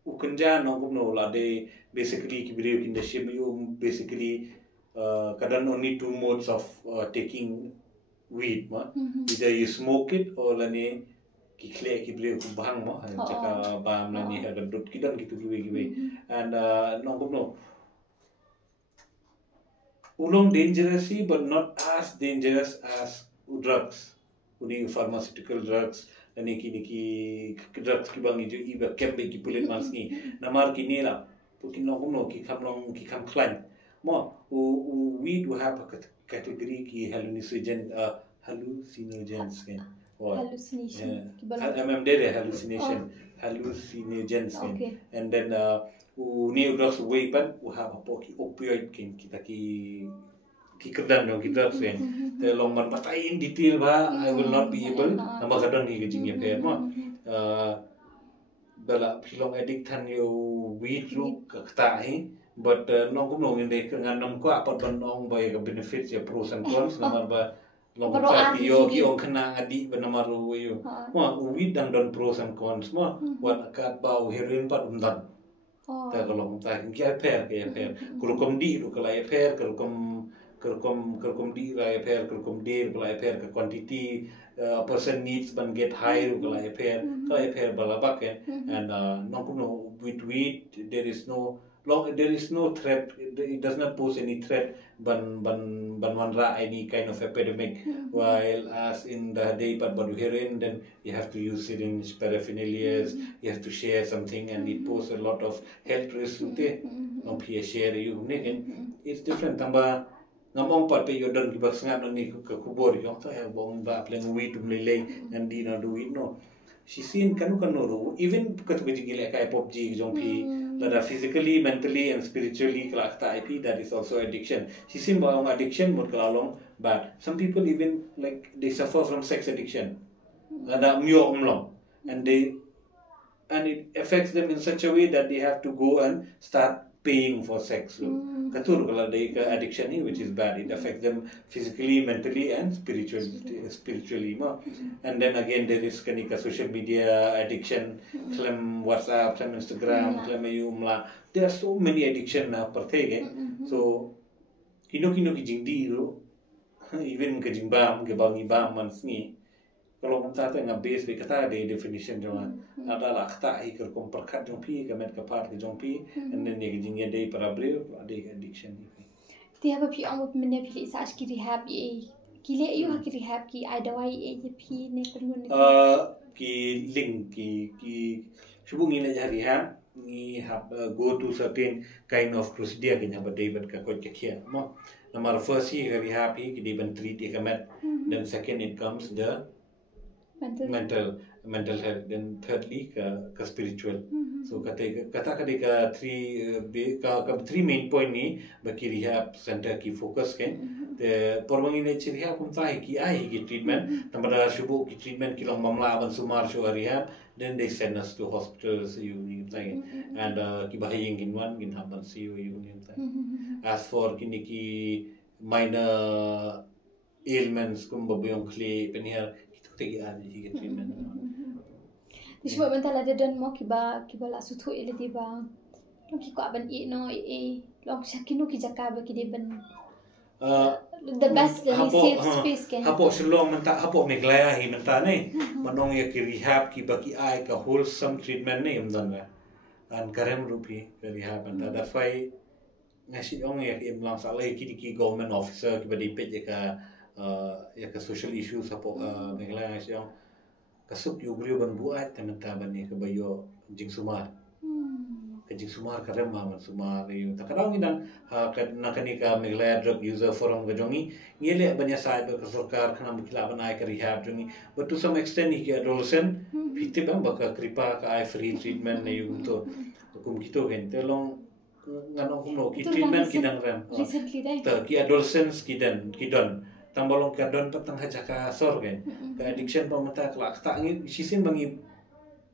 ukenja no gumno la de basically ki video in the shape you basically kadang only two modes of taking weed ma either you smoke it or lani ki kle ki video ku bang ma chaka bam lani ada dot kidan gitu giwe and no gumno ulong dangerous but not as dangerous as drugs uni pharmaceutical drugs ani kini drugs ki bang itu iba kembe ki pulit mas ni namar kini la pukin no ki kam klan mo weed will have a category ki hallucinogens kan or hallucination hallucinogens kan and then new drugs way pan will have a poki opioid kan kita ki kerdan dong kita sen long man patai in detail ba I will not be able nambah kadang ni gejing ya pe mo bala pilong addict than you weed lu kata but nong kum nong inde ngan nom ko apat ban nong bay ka benefits ya pros and cons namar ba long ka yo ki ong kena ngadi ba namar yo mo weed dang don pros and cons mo wat ka bau heroin pat umdan ta kalau ta ki per kurukom di lu kala ya per kerkom di la pair kerkom dir kala pair ke quantity a person needs ban get high kala pair balabak and no with weed there is no threat, it does not pose any threat ban wanra any kind of epidemic while as in the day but heroin then you have to use syringe paraphernalia you have to share something and it poses a lot of health risks no share you it's different tamba ngamong pat pe yodon ki baksngat ni ke kubur yo ta ya bong ba pleng wit mlele and di na do it no she seen kanu ro even kat ke jigile kai pop ji jong pi Lada physically, mentally, and spiritually, kelak ta IP, that is also addiction. Sisim baong addiction mut kelalong, but some people even like they suffer from sex addiction. Lada myo umlong, and it affects them in such a way that they have to go and start paying for sex. Katur kalau they addiction ni, which is bad. It affects them physically, mentally, and spiritually. And then again there is kanika social media addiction, klaim WhatsApp, klaim Instagram, klaim ayumla. There are so many addiction na pertege. So kino kijingdi ro, even kejimbam kebangi bam mansni. Kalau kita tengah base be kata ada definition joma ada lah kata ikut komperkat jompi kemet kapar ke jompi and then ni jinnya day para beliau ada addiction ni. Tiap apa yang awak mana pilih sahaja ki rehab ye, kile ayu hak rehab ki ada wai ye pi ne perlu ne. Ki link ki shubung ini jadi rehab ni have go to certain kind of procedure ki nyaba day ber ka kot kia. Number first hi rehab hi ki day ban treat kemet, then second it comes the mental health, then thirdly ka spiritual. So kata ka three main point ni bagi rehab center ki focus kan. The porbangi ne rehab pun tahu ki ki treatment, tambah shubu ki treatment ki long mamla aban sumar shu rehab, then they send us to hospitals you tahu and ki bahayang ginwan gin haban you tahu. As for kini ki minor ailments kumbabuyong kli penihar tegi ada juga treatment. Disebab bentar ada dan mau kiba la sutu ele tiba. Long kiko aban no long sakino ki jaka ba ki ben. The best the safe space kan. Hapo selong menta hapo meglaya hi menta ni. Manong ya ki rehab ki baki ai ka wholesome treatment ni amdan la. An karem rupi ke rehab menta. That's why ngasih ong ya ki lang salai ki government officer ki badi pet ya ka social issues hapo meglaya siang kasuk yugriu ban buat tementa bani ke bayo jing sumar ke jing sumar karem man sumar yu takadang ngidang nakani ka meglaya drug user forum ke jongi ngele banya sai ba sarkar khana mukila banai ke rehab jongi, but to some extent ki adolescent pitip am baka kripa ka ai free treatment ne yu to kum kito gen telong nganong kuno ki treatment kidang ram ki adolescents kidon tambalong kadon patang hajaka sor kan ke addiction pamata kelak tak ngi sisin bangi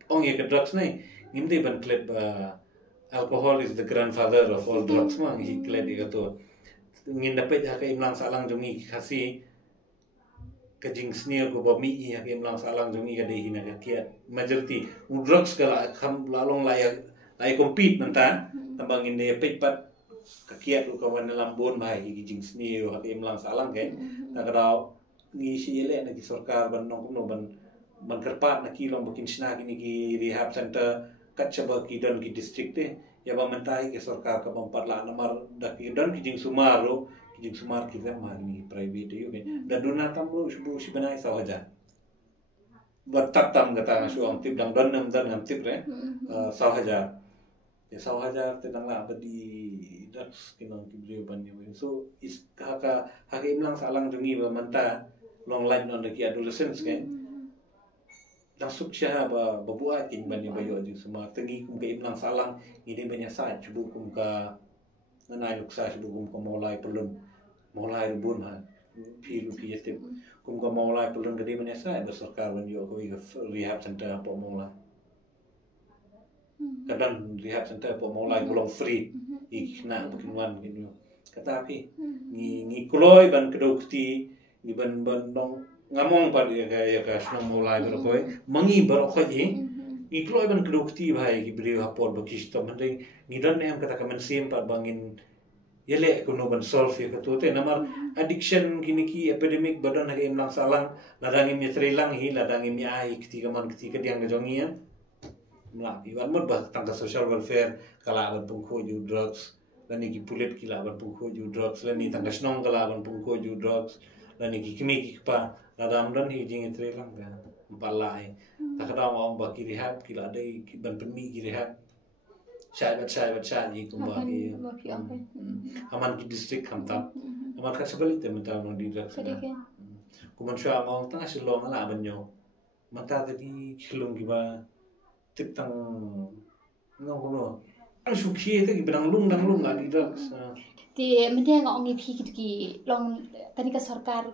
ong ye ke drugs nai ngimde ban klep alcohol is the grandfather of all drugs mang hi klep ikato ngin dapat ha ke imlang salang jongi kasi kajing sneer ko bami ha ke imlang salang jongi ka dei hina ka kiat majority drugs kala kham lalong layak compete manta tambangin de pepat kakiat lu kawan dalam bon bahai ki jing sni yo hati imlang salang kan tak kadau ngisi ele na ki sarkar ban nong kuno ban kerpat na ki long bukin sna ki ki rehab center kat chaba ki don ki district te ya ba mentai ki sarkar ka bampat la namar da ki don ki jing sumar ki ma ni private yo kan da dona tam lu sbu si banai sawaja bertatam kata suang tip dang don nam dan tip re sawaja ya sawaja tentang lah badi drugs kinong kibrio banyo so is haka imlang salang jungi ba manta long life non ki adolescents kan nasuk siya ba babuat in banyo bayo jing semua tengi kum ke imlang salang ini banyak sa cubu kum ka nganai luksa cubu kum ka mulai pelun mulai rubun ha pi tip kum ka mulai pelun gede banyak sa bersarkar banyo ko rehab center apa mulai kadang rehab center po mulai belum free ikna bukinwan gitu katapi ni kloy ban kedokti ni ban dong ngamong par ya ka sno mulai berkoi mangi berkoi ni kloy ban kedokti bhai ki brio hapor bakish to mending ni dan em kata kamen sim par bangin yele kuno ban solve ya katote namar addiction kini ki epidemic badan ha em lang salang ladang im yetrelang hi ladang im ai ketika diang gejongian melapi warmut bah tangga social welfare kala aban pungko ju drugs lani ki pulit kila aban pungko ju drugs lani tangga snong kala aban pungko ju drugs lani ki kimi ki pa ladam dan hi jing etre lang ga empalai takada ma ba ki rehab kila dai ki ban penmi ki rehab chai ji kumba ki aman ki district kamta aman ka sebalik te menta no di drugs kuman sha ma tanga silong ala banyo mata tadi silong ki ba tip tang ngong kuno suki itu benang lung nggak di drugs. Di mana nggak ongi pi ki long tadi ke sarkar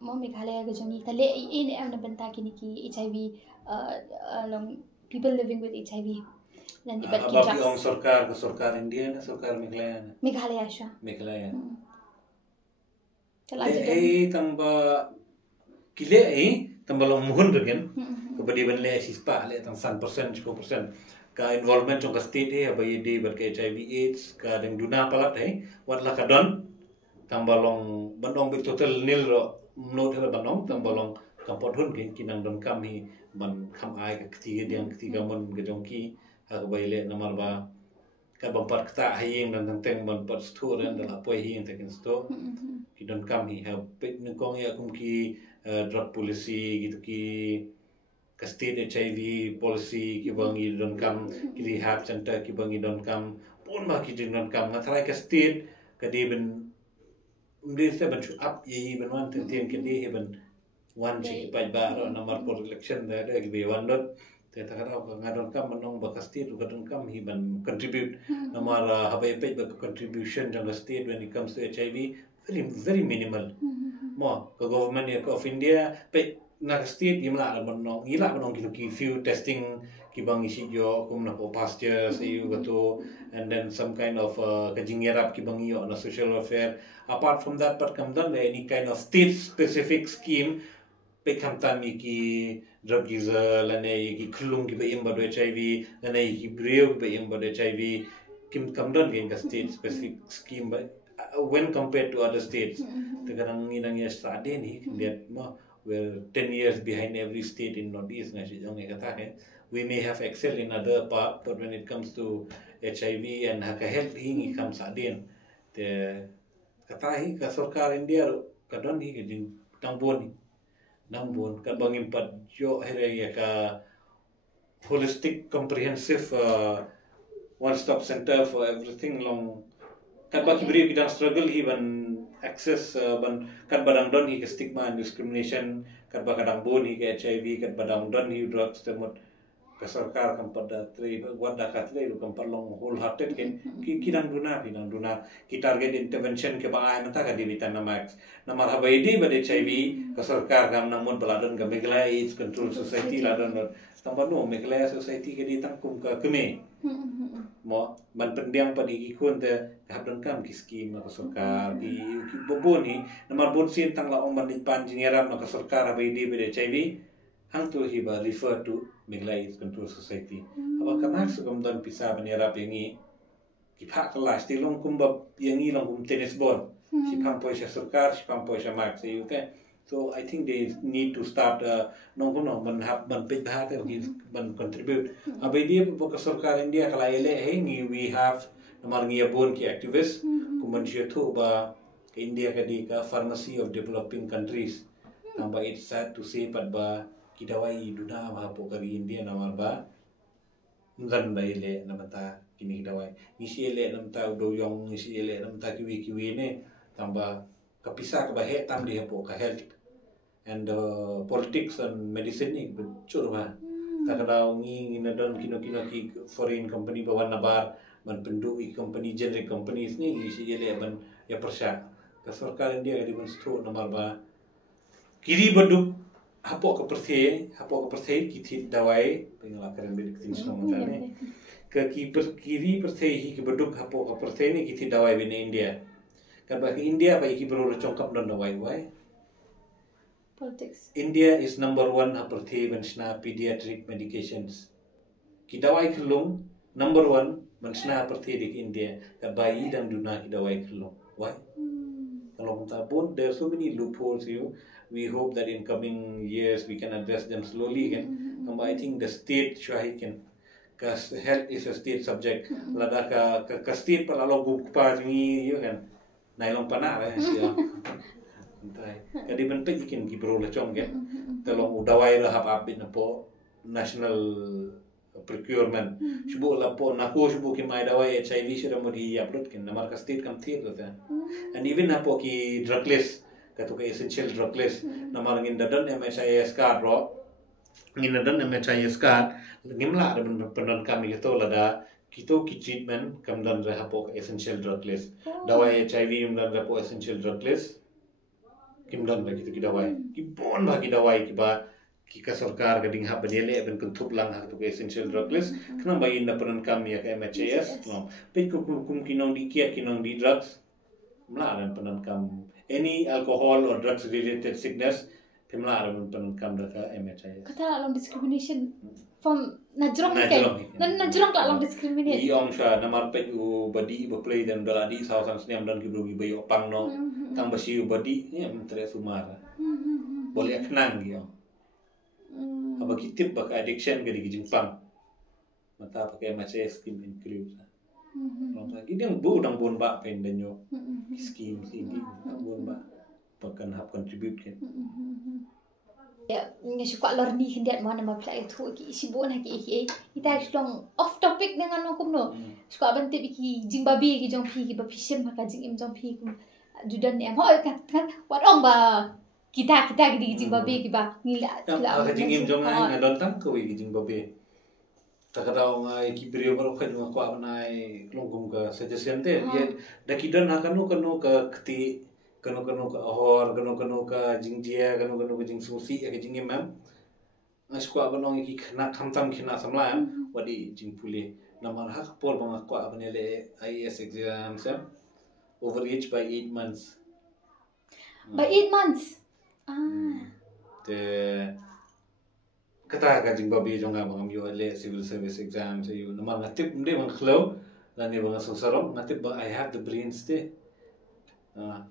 mau Meghalaya ke jongi tale ini am na benta kini ki HIV long people living with HIV dan di bagi Bagi orang sarkar India na sarkar Meghalaya sya Meghalaya. Kalau tambah kile tambah long muhun dengan kepada benle sispa le tang 1% 10% ka involvement trong ka state abai de ber ka HIV AIDS ka deng duna palat wat la ka don tambah long bandong be total nil ro no thela bandong tambah long kampot hun kinang don kam hi ban kham ai ka ketiga mon ke jongki ha bai le namar ba ka bampat kta hayeng dan teng ban pat stu ren da poi hi tekin sto ki don kam hi ha pet ngong ya kum ki drug policy gitu ki state HIV policy ki bangi don kam ki rehab center ki bangi don kam pun ma ki don kam ngathrai ka state ka de ben se ban up ye ben wan ten ki de ben wan chi pa ba ro number for election da ki be wan dot te ta ka ngadon kam manong ba ka state ka don kam hi ban contribute number habai pe ba contribution jang state when it comes to HIV very minimal mo ka government of India pe na state gimla manong ila manong ki few testing ki bang isi jo kum na po pasture you gato and then some kind of kajingerap ki bang yo na social welfare apart from that but come done any kind of state specific scheme pe kam tami ki drug user lane ki khulung ki be imba do HIV lane ki breu be imba do HIV kim kam done ki state specific scheme but when compared to other states the kanang inang ya study ni that mo we're 10 years behind every state in Northeast we may have excelled in other part but when it comes to HIV and haka health hingi kam sadin the kata hi ka sarkar India ka don hi jing tangbon ka bangim pat yo here ya ka holistic comprehensive one stop center for everything long kan baki beri kita struggle hi ban access ban kan badang don hi ke stigma and discrimination kan bakadang bon hi ke HIV kan badang don hi drugs temot ka sarkar kan pada tri wada ka tri kan palong wholehearted ken kinang duna ki target intervention ke ba ai mata ka dibitan na max namar habai di ba HIV ka sarkar kan namun baladon ka Meghalaya AIDS Control Society ladon tambah no Meghalaya Society ke di tangkum ka keme mo ban pendiang pa di kun te habdan kam ki scheme na sarkar ki boboni namar bon sin tang la ong ban pan jingeram na sarkar abai di be HIV hang tu hi ba refer to Meghalaya AIDS Control Society aba kamak sugam don pisa banera pengi ki phak la stilong kumba yangi long kum tennis ball si pam poisha sarkar si pam poisha mark se yute so I think they need to start nong man hab ban pit ha te ban contribute abai dia ka sarkar India kala ele hengi we have namar ngi bon ki activist kuman jetho ba India ka di ka pharmacy of developing countries namba it's sad to say but ba kidawai duna ma po kari India namar ba ngan ba ele namata kini kidawai ngisi ele namta doyong ngisi ele namta kiwi ne tamba kapisa ka ba he tam dia po ka health and politics and medicine ni becur ba takadaw ngi nadon kino ki foreign company bawan nabar man pendu i company generic companies ni isi ele ban ya persya ka sarkar India di ban sto namar ba kiri baduk hapo ka perthe ki thi dawai pengala karen bedik tin sno matane ka kiri perthe hi ki baduk hapo ka perthe ni ki thi dawai bin India ka ba India ba ki bro chongkap don dawai wai politics. India is number 1 apartheid menshna pediatric medications. Kidawai kelung number 1 menshna apartheid di India. Ka bayi dan duna kidawai kelung. Why? Kalau kita pun there are so many loopholes here. We hope that in coming years we can address them slowly kan. I think the state shahi kan. Cause health is a state subject. Lada ka state palalo guppa ni yo kan. Nailong pana lah siya. Kadi bentuk ikin ki bro lechong kan tolong udawai lah hab abin po national procurement shubu la po nako shubu ki mai dawai HIV shira modi upload kan namar ka state kam thir lata and even apo ki drug list katu ka essential drug list namar ngin dadan MHIS card ro ngin dadan MHIS card ngimla da penon kami gitu lada kita ki treatment kam dan ra hapo essential drug list dawai HIV dan ra po essential drug list kim dan ra kita ki dawai ki bon ba ki dawai ki ba ki ka sarkar ka ding ha banele ben kun thup lang ha to essential drug list kena ba in na peran kam ya ka MHS no pe kum kinong di kiat kinong di drugs mla dan peran kam any alcohol or drugs related sickness pemla dan peran kam da ka MHS kata long discrimination from najrong kan najrong la long discriminate iong sha namar pet u badi ba play dan dala di sausan sniam dan ki bro bi opang no tang basi u badi ni mentre sumara boleh kenang dia apa kitip bak addiction ke di Jepang mata pakai macam skim include long lagi dia bu dang bon ba pen danyo skim sini bon ba pakan hap contribute kan ya suka lor ni hendak mana ma play tu ki sibuk nak ki kita long off topic dengan nokum no suka bantu ki jingbabi ki jong pi ki ba pisem maka jing im jong pi ku judan em ho kan wat ong ba kita ki jingbabi ki ba ngila ka jing im jong ai ngadon tam ko ki jingbabi ta kada ngai ki brio ro khan ko nai longkum ka suggestion te ye dakidan hakanu kanu ka kti kanu ka hor kanu ka jingdia kanu ka jing susi ka jing imam askwa banong ki khna khamtam khina samla wadi jing pule namar hak por bang ko abanele IAS exams overage by 8 months by 8 months te kata ka jing babi jonga bang yo le civil service exams you namar ngatip mde bang khlo lan ni bang sosarom ngatip ba I have the brains te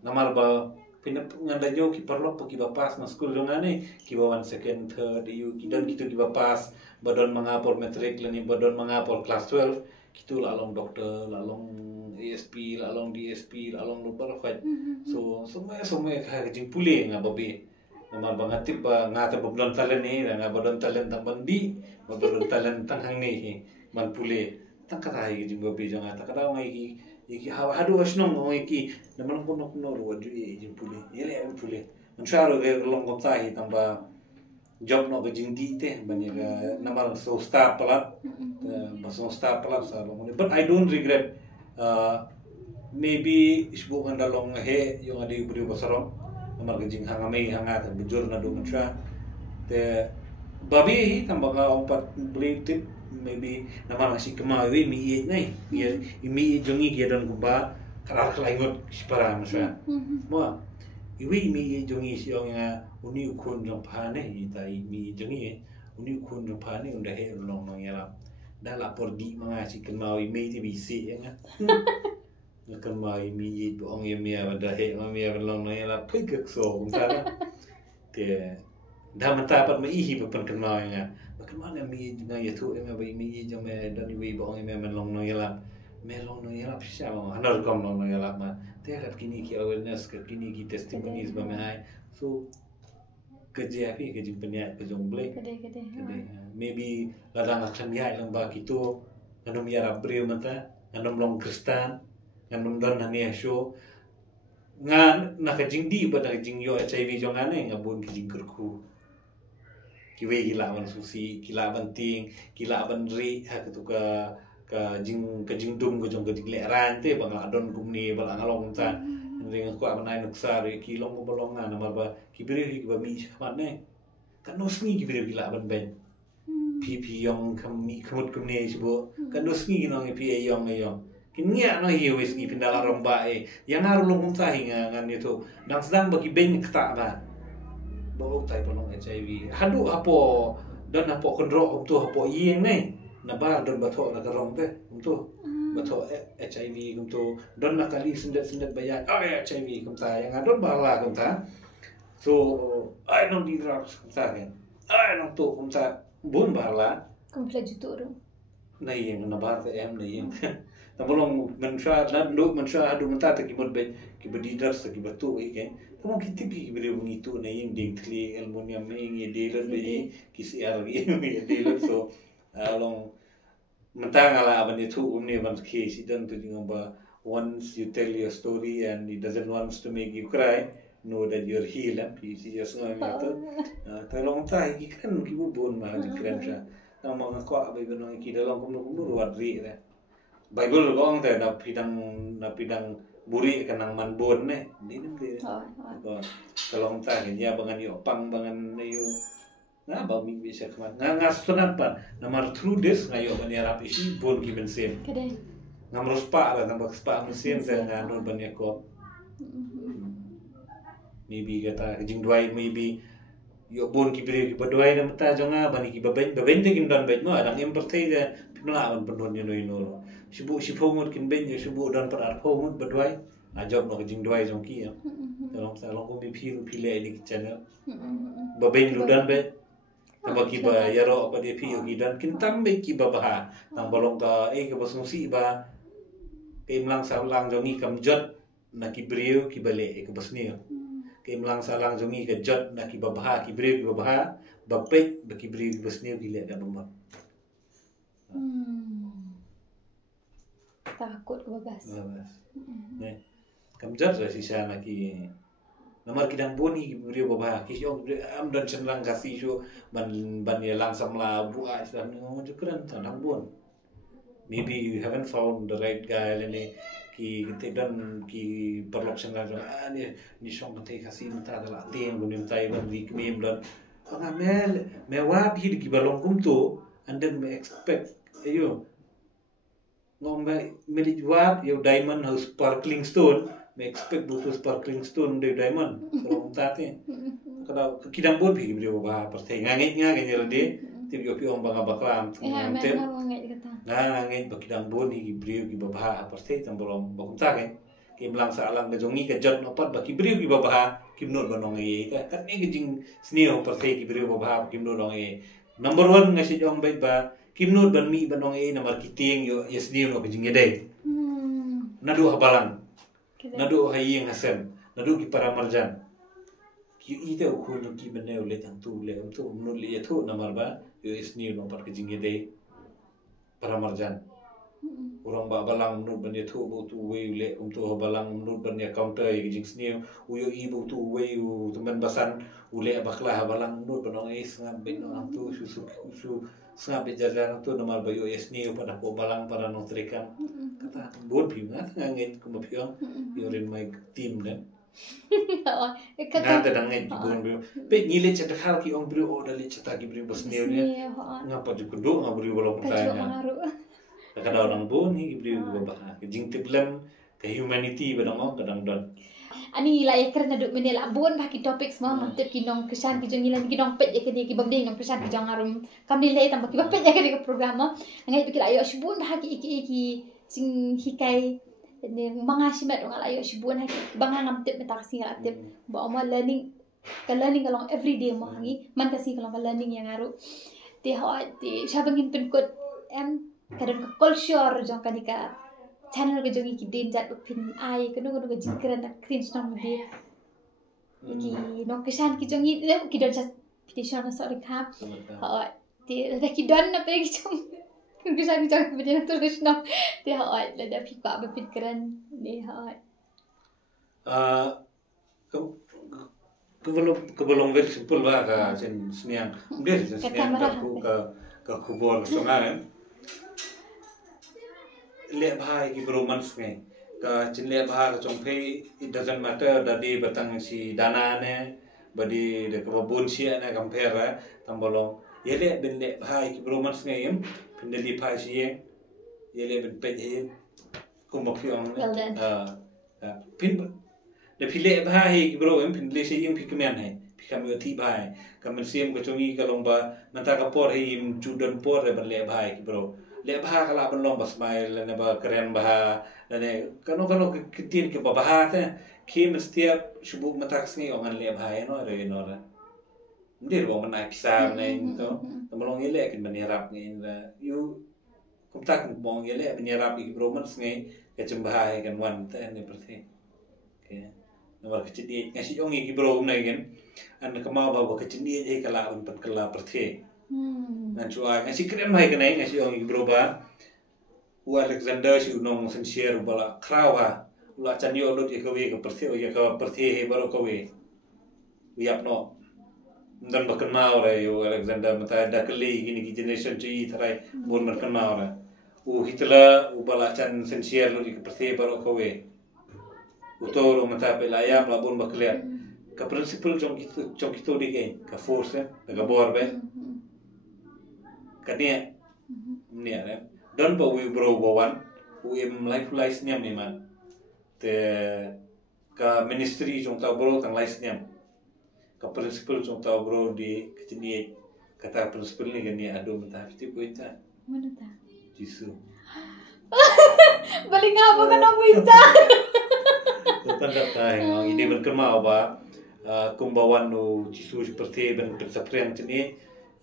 namar ba pinap ngandanyo ki perlo pa ki ba pass na school jonga ni ki ba 1 second third you ki dan kitu ki ba pass badon mga por matric lani badon mga por class 12 kitu lalong doktor lalong ASP lalong DSP lalong lubar fat so semua ka jing pule nga babi namar ba ngatip ba ngata badon talent ni nga badon talent tang bandi badon talent tang hang ni man pule tang katai jing babi jonga ta kada ngai iki hadu asnong iki naman ko no wadu jing pule yele pule mancharo ge long ko tai tamba job no gajing di te bani namar so staff pala baso staff pala sa long but I don't regret maybe isbu kan dalong he yung adi budi basarong namar gajing hangame hangat bujur na do mancha te babi tamba ka ompat beli tip maybe namar nasi kemawi mi ngai mi jongi ki don kuba karar kelaingot sipara masa mo iwi mi jongi siong nga uni ukun jong phane itai mi jongi uni ukun jong phane unda he long nong yala da lapor di mga si kemawi mi ti bisi nga kemawi mi bo ong yemia da he ma mi long nong yala phik so kumtara te da mata pat ma ihi pa pan kemawi nga bagaimana mi nga yatu em ba mi jong me dan iwi bo ong yemia man long nong yala melong no yala pisa mo hanar kom no yala ma te kat kini ki awareness kat kini ki testimonies ba mai so kerja api kerja penyak kejong blek kede maybe ladang akan ya lang ba kito nganom yara breu mata nganom long kristan nganom don hania show nga nakajing di ba nakajing yo HIV jong ane ngabun kijing kerku kiwe gilawan susi kilaban ting kilaban ri ha ketuka ka jing dum ko jong ka jing leran te bang adon kumni bang along ta ring ko abanai nuksar ki long ko bolong na namar ba ki bire ki ba mi khamat ne kan nosmi ki bire bila ban ben pp yong kami kemut kumni sibo kan nosmi ki nong pi yong kin nya no hi wis ki pindala romba yang aru long ta hinga ngan itu dang sedang bagi ben kta ba bawa tai bolong HIV hadu apo dan apo kondro tu apo yeng ne nabar don bato na karong te untuk bato HIV untuk don nakali sendet bayar HIV kumta yang adon bala kumta so ai non di drugs kumta kan ai non tu kumta bun bala komplek juturu na yang nabar te em na yang tabolong mansha na lu mansha adu mata te kimod be ki bedi drugs ki batu ke tamo ki tipi ki beri ngitu na yang ding tli aluminium ni dealer be ki CR ni dealer so along mentang ala aban itu umni aban case dan tu ba once you tell your story and he doesn't wants to make you cry know that you're healed he just ngam itu tolong tai ki kan ki bu bon ma di kran sha na ma ko abai benong ki dalam kum ruat ri Bible ko ang te na pidang buri kanang manbon ne di namde ko kalong ta kanya bangan yo pang bangan yo nga ba mi bisa kaman nga sunat pa na mar through this nga yo manirap isi bon given sen Kadang. nga meruspa ra nambak spa mesin sa nga non ban ko maybe kata jing duai maybe yo bon ki bere ki baduai na mata jonga bani ki baben de kin don bet mo adang empathy da pinala on pendon yo no sibu sipomut kin ben yo sibu don par pomut baduai na job no jing duai jong ki ya dalam salong ko mi phiru phile ni channel baben lu don bet namba ki ba yaro apa dia phi yo ki dan kin tambe ki ba ba nang bolong ka ke basung si ba timlang salang jongi kam jot na ki brio ki bale ke basni Kimlang salang jongi ke jot na ki babaha ki brio ki babaha bapet baki brio ki basni ki le da bamba Takut ke babas. Ne kam jot ra sisa na ki namar ki dang boni ki brio babaha ki yo am dan senlang kasi so ban ya langsam la buat islam ni ngomong keren tandang bon. Maybe you haven't found the right guy lene ki dan ki perlok senlang ni song te kasi mata la teng bunim tai ban ri kmim dan anga me wa bi ki balong kum to and then me expect ayo ngombe me wa yo diamond house sparkling stone me expect butuh sparkling stone de diamond kalau tate kalau kidang bon bi brio ba pertai nganget de tip yo pi om banga baklam Tem. nganget bakidang bon hi brio ki babaha pertai tambolong bakum take kim lang sa alang ke jongi ke jot no pat baki brio ki babaha kim not banong e ka ne ke jing sneo pertai ki brio babaha kim no dong e number 1 ngasi jong baik ba kim not ban mi banong e namar kiting yo yes sneo no ke jing yede nadu habalang nadu haying hasen nadu ki para marjan ki ite ko no ki bane le tang tu le to no le to namar ba yo sneo no pat ke jing yede para marjan orang ba balang menurut benda tu tu way le untuk balang menurut benda counter yang jing sini uyo ibu tu way teman basan ule baklah balang menurut benda ngam ben orang tu su sangat berjalan tu nomor bayu sini pada ko balang para notreka kata bon pi ngat ngangit ko mapion you're in my team dan Nada dang ngai bon brio pe ni le chata khal ki ong brio oda le chata ki brio basne ne ngapa ju kudo ngabrio bolong tanya kada orang bon ni brio ki baba ke jing tiblam ke humanity badang kadang don Ani la ekar na duk menela bon ba ki topic semua mantep ki nong kesan ki jongilan ki nong pet ya ki babding nong kesan ki jong arum kam ni le tambah ki bapet ya ki program ngai pikir ayo shibun ba ki sing hikai ni mga simet ng alayo shibun ha banga ngamtip metaksi ngatip ba oma learning kalong everyday mo hangi man kasi kalong learning yang aru ti ha ti sabangin penkot em kadang culture jong kanika channel ke jongi ki den jat pin ai kanu jingkran na cringe nong dia ki no kesan ki jongi ki don jat petition sorry kha ha ti la ki don na pe ki jong bisa kita berdiri terus no dia hot ada fikir berpikiran dia hot kebolong very simple ba ka sen sniang dia sniang ka kubor songan le bhai ki bromance ngai ka chin le bha ka chongphe it doesn't matter dadi batang si dana ne badi de ka bon si na compare tambolong yele ben le bhai ki bromance ngai Pendali pagi ye, le ben ye, kumba pion. Pin, the pile bahai bro, pendali se yung pikaman hai, pikamyo ti bahai. Kamen siem kacungi kalomba, mantaka por him judan por ben le bahai bro. Le bahai kala ben lomba smile, ne ba keren bahai, ne kano kitin ke bahai te, kim setiap shubuk matak sengi ongan le bahai no re no ra. Dia bawa menaik pisang ni, tu, tolong elak kan menyerap ni, you, kumtak mong elak menyerap di bromance ni, kecembahai kan wan, tu ni berarti, nomor kecil dia ngasih orang ni brom ni kan, anda kemau bawa kecil dia kalau unpat kelah berarti, nanti ngasih keren mai kan ni ngasih orang ni broba, Alexander si unong sensier bala krawa, ulah canyo lot ikawe ke berarti baru kawe, wiap no. Dan berkenal orang yo Alexander mata ada keli gini generation cuci terai bon berkenal orang Hitler balacan sensier lu ke persi baru kowe utoro mata pelayam labun bakliat ke prinsipal jong itu di ke force ke bor be kania nia don ba we bro bawan im life niam ni man te ka ministry jong ta bro tang life niam ka prinsipal jong ta bro di kecini kata prinsipal ni kania adu mata piti poita Mana ta? jisu Balik nga ba ka na wita? tanda tayo ini berkemau ba kumbawan no jisu seperti ben persaprian cini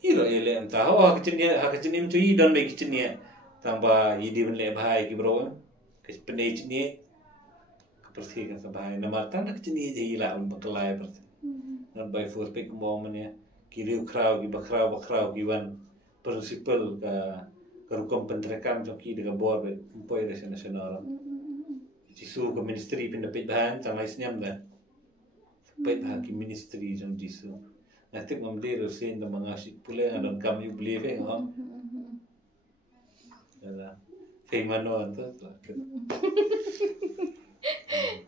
iro ele entah hak cini tu i dan baik cini tambah ini ben le bahai ki bro ke pendai cini seperti kan bahai nama tanda cini je ila un baklai berarti non by force pe kumbau man ya kiri krau ki bakrau ki wan prinsipal ka kerukum pentrekan joki dengan bor empoi resa nasional jisu ke ministry pendapit bahan sama isnyam dah pet haki ministry jam jisu nanti mamdi rosin dan mengasih pula dan kami beli be ngam ada feimano antu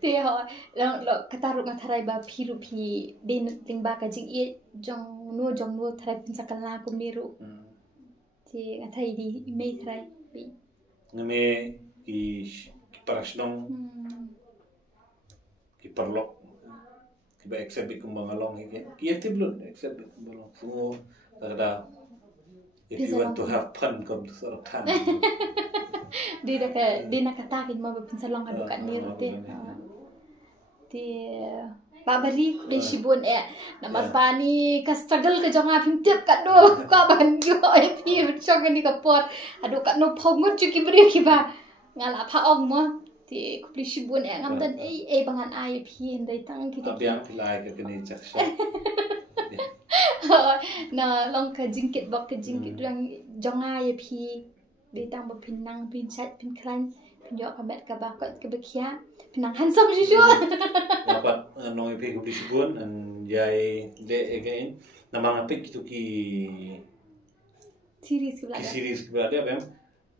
Teh lo kataru ngatarai ba phiru phi den lingba ka jing e jong no tharai pinsakala ko meru ti ngatai di email tharai bi ngame ki parasnong ki perlok ki ba accept ki mangalong ki belum accept belum semua ada if you want to have fun come to Sarakan dia nak kata kin mau pinsalong adu kat ni ti babari de shibun nama pani ka struggle ke jonga phim tip kat do ka ban yo pi chok ni ka pot adu kat no phomut chu ki bri ki ba ngala pha ong mo ti ku pli shibun ngam dan bangan ai pi ndai tang ki abiang pilai ke kini jaksha na long ka jingkit bok ka jingkit yang jonga ye pi de tang ba pinang pin chat pin klan pin yo ka bet ka ba ka bekia pinang handsome shu dapat noi pe kubli sibun an jai de again namang apik itu ki series ke ada bang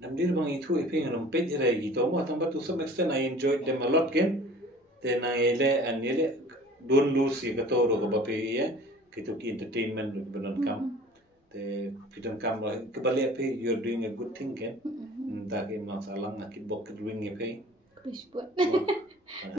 namdir bang itu pe ngam pe jere gitu mo tambah to some extent I enjoyed them a lot ken then I don't lose ye kato ro ka pe ye gitu ki entertainment benon kam te pidan kam kebalik pe you're doing a good thing ken tak ke masalah ngakit bok doing ye pe